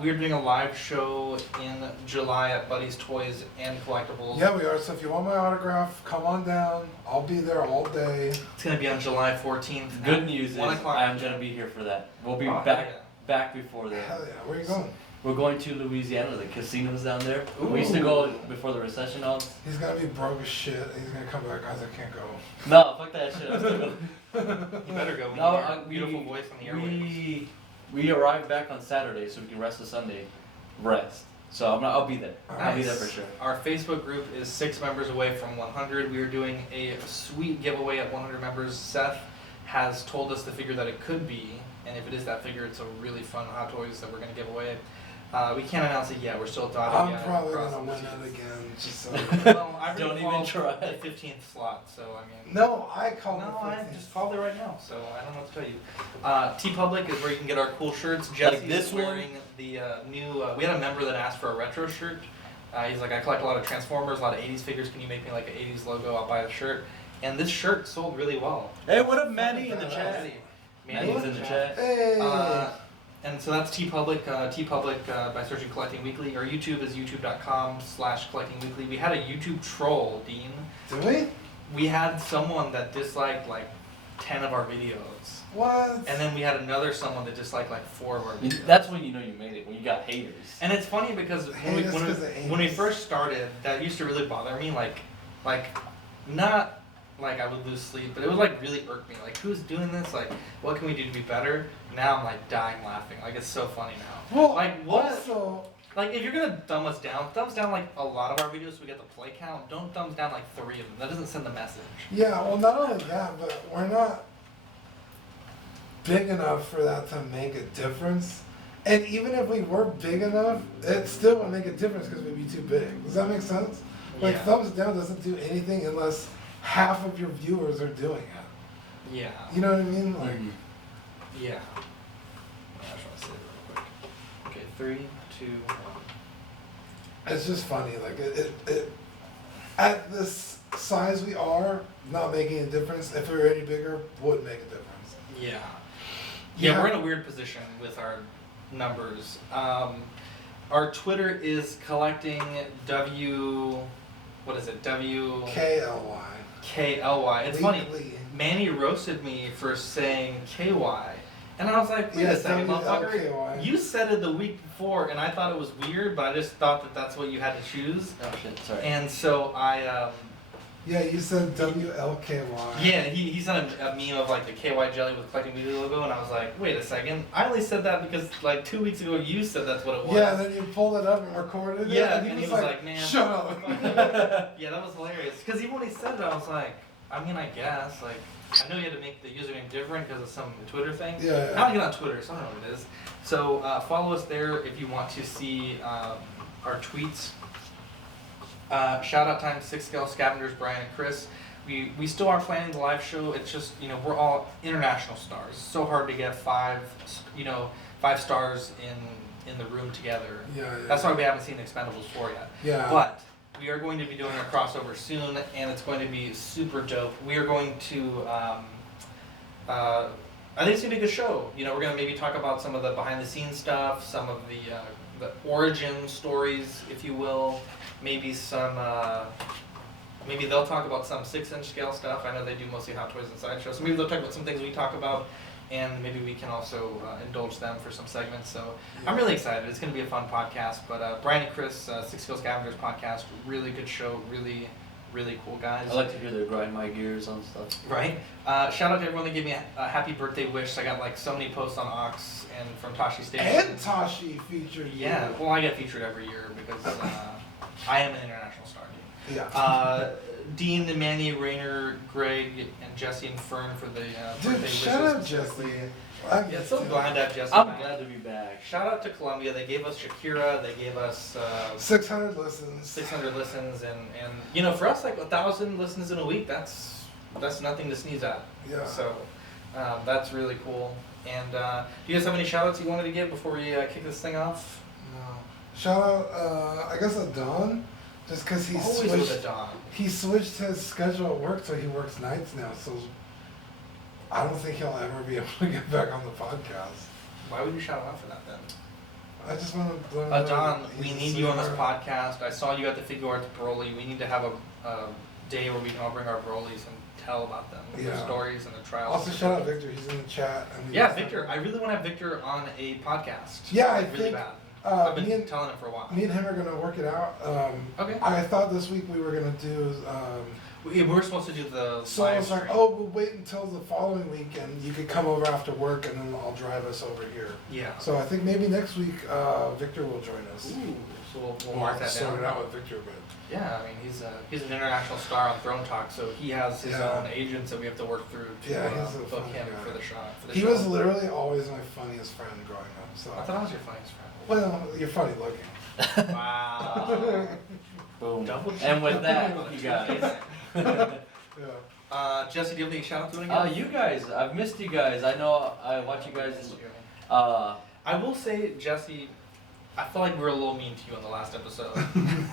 we are doing a live show in July at Buddy's Toys and Collectibles. Yeah, we are. So if you want my autograph, come on down. I'll be there all day. It's gonna be on July 14th. Good at news is 1 o'clock. I'm gonna be here for that. We'll be Oh, back hell back before then. Hell yeah, where you going? We're going to Louisiana, the casinos down there. We used to Ooh. go before the recession on. He's gonna be broke as shit. He's gonna come back, guys. I can't go. No, fuck that shit. I'm still going. You better go. No, No, beautiful voice on the airwaves. We arrive back on Saturday, so we can rest the Sunday. Rest. So I'll be there. I'll be there for sure. Our Facebook group is 6 members away from 100. We are doing a sweet giveaway at 100 members. Seth has told us the figure that it could be, and if it is that figure, it's a really fun Hot Toys that we're going to give away. We can't announce it yet. We're still dotting I'm the probably crossing gonna the win T's. it again. Just so. Well, I Don't already even called try. the 15th slot, so I mean. No, I called No, it I 15. just called it right now, so I don't know what to tell you. T-Public is where you can get our cool shirts. Jesse's this one? wearing the new. We had a member that asked for a retro shirt. He's like, I collect a lot of Transformers, a lot of 80s figures. Can you make me like an 80s logo? I'll buy the shirt. And this shirt sold really well. Hey, what up, Manny in the Manny. chat? Manny Manny's in the chat. Hey. And so that's T-Public, by searching Collecting Weekly. Our YouTube is youtube.com/Collecting Weekly. We had a YouTube troll, Dean. Did we? We had someone that disliked like 10 of our videos. What? And then we had another someone that disliked like 4 of our videos. That's when you know you made it, when you got haters. And it's funny because when we, Haters when, 'cause we, of haters. when we first started, that used to really bother me. Like not like I would lose sleep, but it would like really irk me. Like, who's doing this? Like, what can we do to be better? Now I'm like dying laughing. Like, it's so funny now. Well, Like, what? Also, Like, if you're gonna thumb us down, thumbs down like a lot of our videos so we get the play count. Don't thumbs down like 3 of them. That doesn't send the message. yeah. Well, not only that, but we're not big enough for that to make a difference. And even if we were big enough, it still would make a difference because we'd be too big. Does that make sense? Like Yeah. thumbs down doesn't do anything unless half of your viewers are doing it. Yeah. You know what I mean? Like, Mhm. Yeah. I just want to say it real quick. Okay, 3, 2, 1. it's just funny. Like it at this size we are, not making a difference. If we were any bigger, would make a difference. Yeah. Yeah. Yeah, we're in a weird position with our numbers. Our Twitter is collecting what is it? KLY. KLY. It's funny. Weekly. Manny roasted me for saying KY. And I was like, wait Yeah, a second, motherfucker. WLKY. You said it the week before, and I thought it was weird, but I just thought that that's what you had to choose. Oh shit, sorry. And so I, Yeah, you said WLKY. yeah, he sent a meme of like the KY jelly with Collecting Weekly logo, and I was like, wait a second. I only said that because like 2 weeks ago you said that's what it was. Yeah, and then you pulled it up and recorded it. Yeah, and and he he was was like, man. shut up. Yeah, that was hilarious. Because even when he said it, I was like, I mean, I guess. Like, I know you had to make the username different because of some Twitter thing. Yeah. I don't get on Twitter, so I don't know what it is. So follow us there if you want to see our tweets. Shout out time, 6 Scale Scavengers, Brian and Chris. We still are planning the live show. It's just, we're all international stars. It's so hard to get 5 stars in the room together. Yeah. That's why we haven't seen Expendables 4 yet. Yeah. But we are going to be doing a crossover soon, and it's going to be super dope. We are going to, I think it's going to be a good show. We're going to maybe talk about some of the behind-the-scenes stuff, some of the origin stories, if you will. Maybe some, maybe they'll talk about some 6-inch scale stuff. I know they do mostly Hot Toys and Sideshow. So maybe they'll talk about some things we talk about, and maybe we can also indulge them for some segments. So I'm really excited. It's going to be a fun podcast. But Brian and Chris, 6 Scale Scavengers podcast, really good show. Really, really cool guys. I like to hear their grind my gears on stuff. Right. Shout out to everyone that gave me a happy birthday wish. I got like so many posts on Ox and from Tashi Station. And Tashi featured you. Yeah. Well, I get featured every year because I am an international star. Dude. Yeah. Dean, Manny, Rainer, Greg, and Jesse and Fern for the birthday Dude, wishes. shut up, Jesse. Yeah, so glad to have Jesse I'm back. glad to be back. Shout out to Columbia. They gave us Shakira. They gave us 600 listens. 600 listens, and for us, like 1,000 listens in a week. That's nothing to sneeze at. Yeah. So that's really cool. And do you guys have any shout outs you wanted to give before we kick this thing off? No. Shout out, I guess Adon, just because he Always with a switched. Don. He switched his schedule at work, so he works nights now. So I don't think he'll ever be able to get back on the podcast. Why would you shout out for that then? I just want to. Let him know Don, that we he's a need you on this sweetheart. podcast. I saw you at the Figure Arts Broly. We need to have a day where we can all bring our Brolies and tell about them, their Yeah. stories and the trials. Also, shout out Victor. He's in the chat. And Yeah, Victor. I really want to have Victor on a podcast. Yeah, I Like, really think, bad. Uh, I've been me and telling him for a while. me and him are gonna work it out. Okay. I thought this week we were gonna do. We were supposed to do the So I live was like, stream. oh, we'll wait until the following week, and you could come over after work, and then I'll drive us over here. Yeah. So I think maybe next week Victor will join us. Ooh, so we'll mark that sort down. it out with Victor, but Yeah, I mean he's an international star on Throne Talk, so he has his Yeah. own agents that we have to work through to Yeah, he's a book funny him guy. for the shot. For the he show. was literally always my funniest friend growing up. So I thought I was your funniest friend. well, you're funny looking. Wow. Boom. Double And with that, check. you guys. Yeah. Jesse, do you have any shout outs you want to give? You guys, I've missed you guys. I know I watch you guys. I will say, Jesse, I feel like we were a little mean to you in the last episode.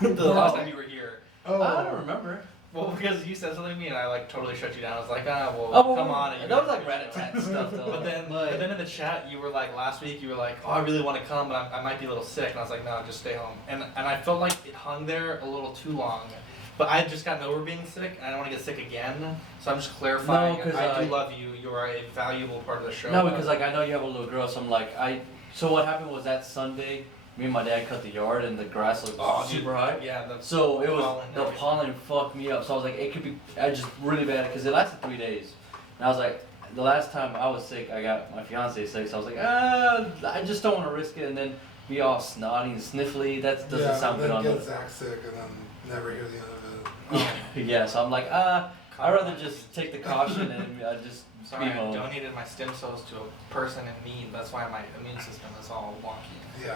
The last time you were here. Oh, I don't remember. Well, because you said something to me and I like totally shut you down. I was like, well, Oh, come on. And you that was were like rat-a-tat stuff though. But then in the chat, you were like, last week, you were like, oh, I really want to come, but I might be a little sick. And I was like, no, just stay home. And I felt like it hung there a little too long. But I had just gotten over being sick, and I don't want to get sick again. So I'm just clarifying. No, 'cause I do love you. You are a valuable part of the show. No, because like I know you have a little girl, so I'm like So what happened was that Sunday, me and my dad cut the yard, and the grass was dude, super high. Yeah, So it was pollen, the everything. pollen fucked me up. So I was like, it could be just really bad because it lasted 3 days. And I was like, the last time I was sick, I got my fiance sick. So I was like, I just don't want to risk it, and then be all snotty and sniffly. That doesn't sound good then on get the. Zach sick, and then never hear the end of it. Yeah, so I'm like, I'd rather just take the caution and just Sorry, be I home. donated my stem cells to a person in need. That's why my immune system is all wonky. Yeah.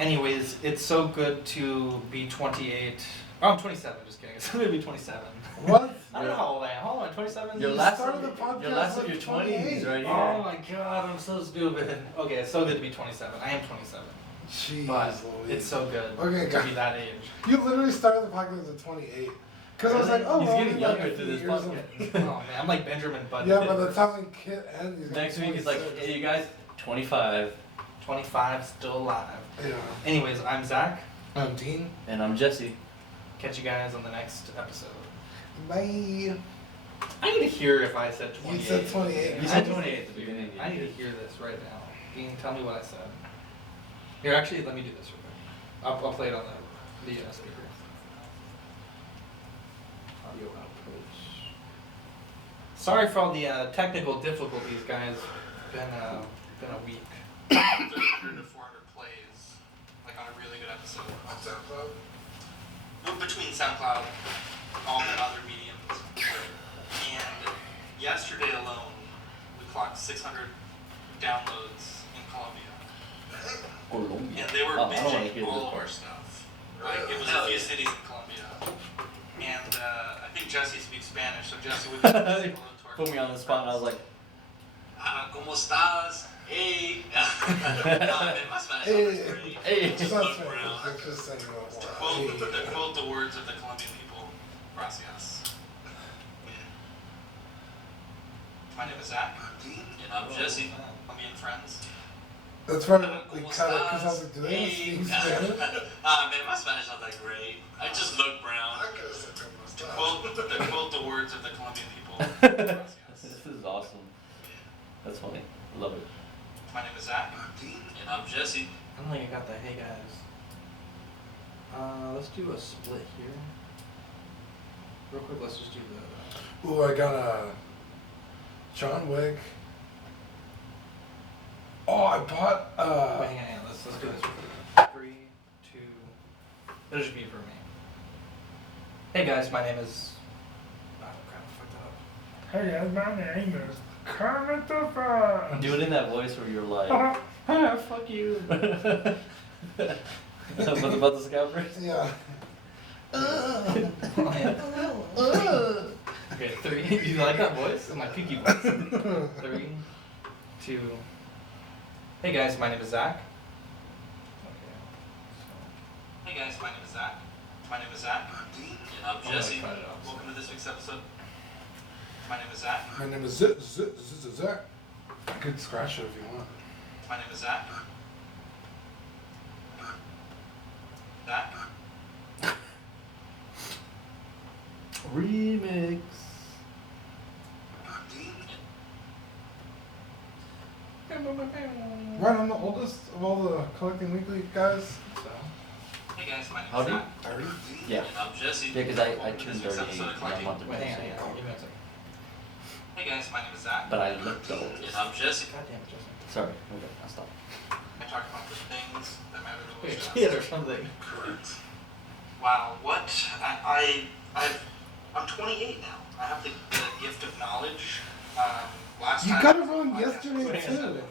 Anyways, it's so good to be 28. Oh, I'm 27. Just kidding. It's going to be 27. What? I don't know how old I am. Hold on, 27. Your You last started of the podcast your last of at your 28. 20s right here. Oh my god, I'm so stupid. Okay, it's so good to be 27. I am 27. Jeez, But Louise. it's so good Okay, to guys. be that age. You literally started the podcast at 28. Because I was like, oh, He's well, getting only like younger a through few this years podcast. Oh man, I'm like Benjamin Button. Yeah, by the time the kid ends, he's Next gonna be week is like, 26. hey, you guys, 25, 25, still alive. Yeah. Anyways, I'm Zach. I'm Dean. and I'm Jesse. Catch you guys on the next episode. Bye. I need to hear if I said 28. You said 28. You I said need- 28 at the beginning. I need to hear this right now. Dean, tell me what I said. Here, actually, let me do this real quick. I'll play it on the speaker. Audio outputs. Sorry for all the technical difficulties, guys. Been a week. 300 to 400 plays, like on a really good episode. On SoundCloud? Between SoundCloud, all the other mediums. And yesterday alone, we clocked 600 downloads in Colombia. Colombia. And they were Oh, I don't wanna binging hear this all of part. our stuff. Like, it was a few cities in Colombia. And I think Jesse speaks Spanish, so Jesse would say hello to our Put me on the spot, and I was like, ¿Cómo estás? Hey. No, man, my Spanish is great. hey. It's Just not look Spanish, around. it's just saying what To I quote the words of the Colombian people, gracias. My name is Zach. And I'm Jesse. Colombian friends. That's right, we cut it because I was like, do they Hey. speak Spanish? Man, my Spanish not that great. I just look brown. I could have said that To myself. quote the words of the Colombian people, gracias. This is awesome. That's funny. Love it. My name is Zach. And I'm Jesse. I don't think I got the hey guys. Let's do a split here. Real quick, let's just do the. Ooh, I got a John Wick. Oh, I bought Wait, hang on, let's do this. 3, 2. It'll just be for me. Hey guys, my name is. Oh crap, I fucked that up. Hey guys, my name is Kermit the Frog. Do it in that voice where you're like, Fuck you. about the scalpers? yeah. Okay, 3. Do you like that voice? My peaky voice. 3, to. Hey guys, my name is Zach. Hey guys, my name is Zach. My name is Zach. And I'm Jesse. Welcome to this week's episode. My name is Zach. My name is Zach. I could scratch it if you want. My name is Zach. Zach. Remix. Right, I'm the oldest of all the Collecting Weekly guys. So. Hey guys, my name How is do you? Zach. 30? Yeah. And I'm Jesse. Yeah, because I Welcome to turned this week's 38 episode of in a Collecting. month ago. Wait, hang on, so- give me a second. Hey guys, my name is Zach. But I look old. And I'm Jesse. God damn it, Justin. Sorry. Okay, I'll stop. I talk about the things that matter the Wait, most. kid or something. Correct. Wow, what? I'm 28 now. I have the gift of knowledge. Last You time got I it was wrong on yesterday, podcast, too.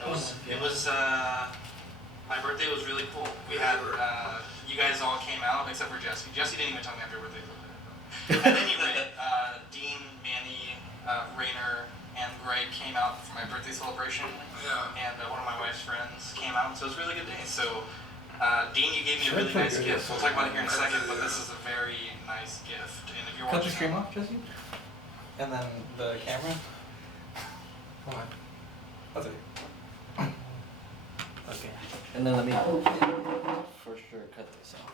And it was my birthday was really cool. We had you guys all came out except for Jesse. Jesse didn't even tell me happy birthday. At any rate, Dean, Manny, Rainer, and Greg came out for my birthday celebration. Yeah. And one of my wife's friends came out, so it was a really good day. So, Dean, you gave me a really Sure, nice pretty good. gift. We'll talk about it here in a second, but this is a very nice gift. And if you're Cut the watching, stream off, Jesse? And then the camera? Come on. That's it. Okay. And then let me for sure cut this off.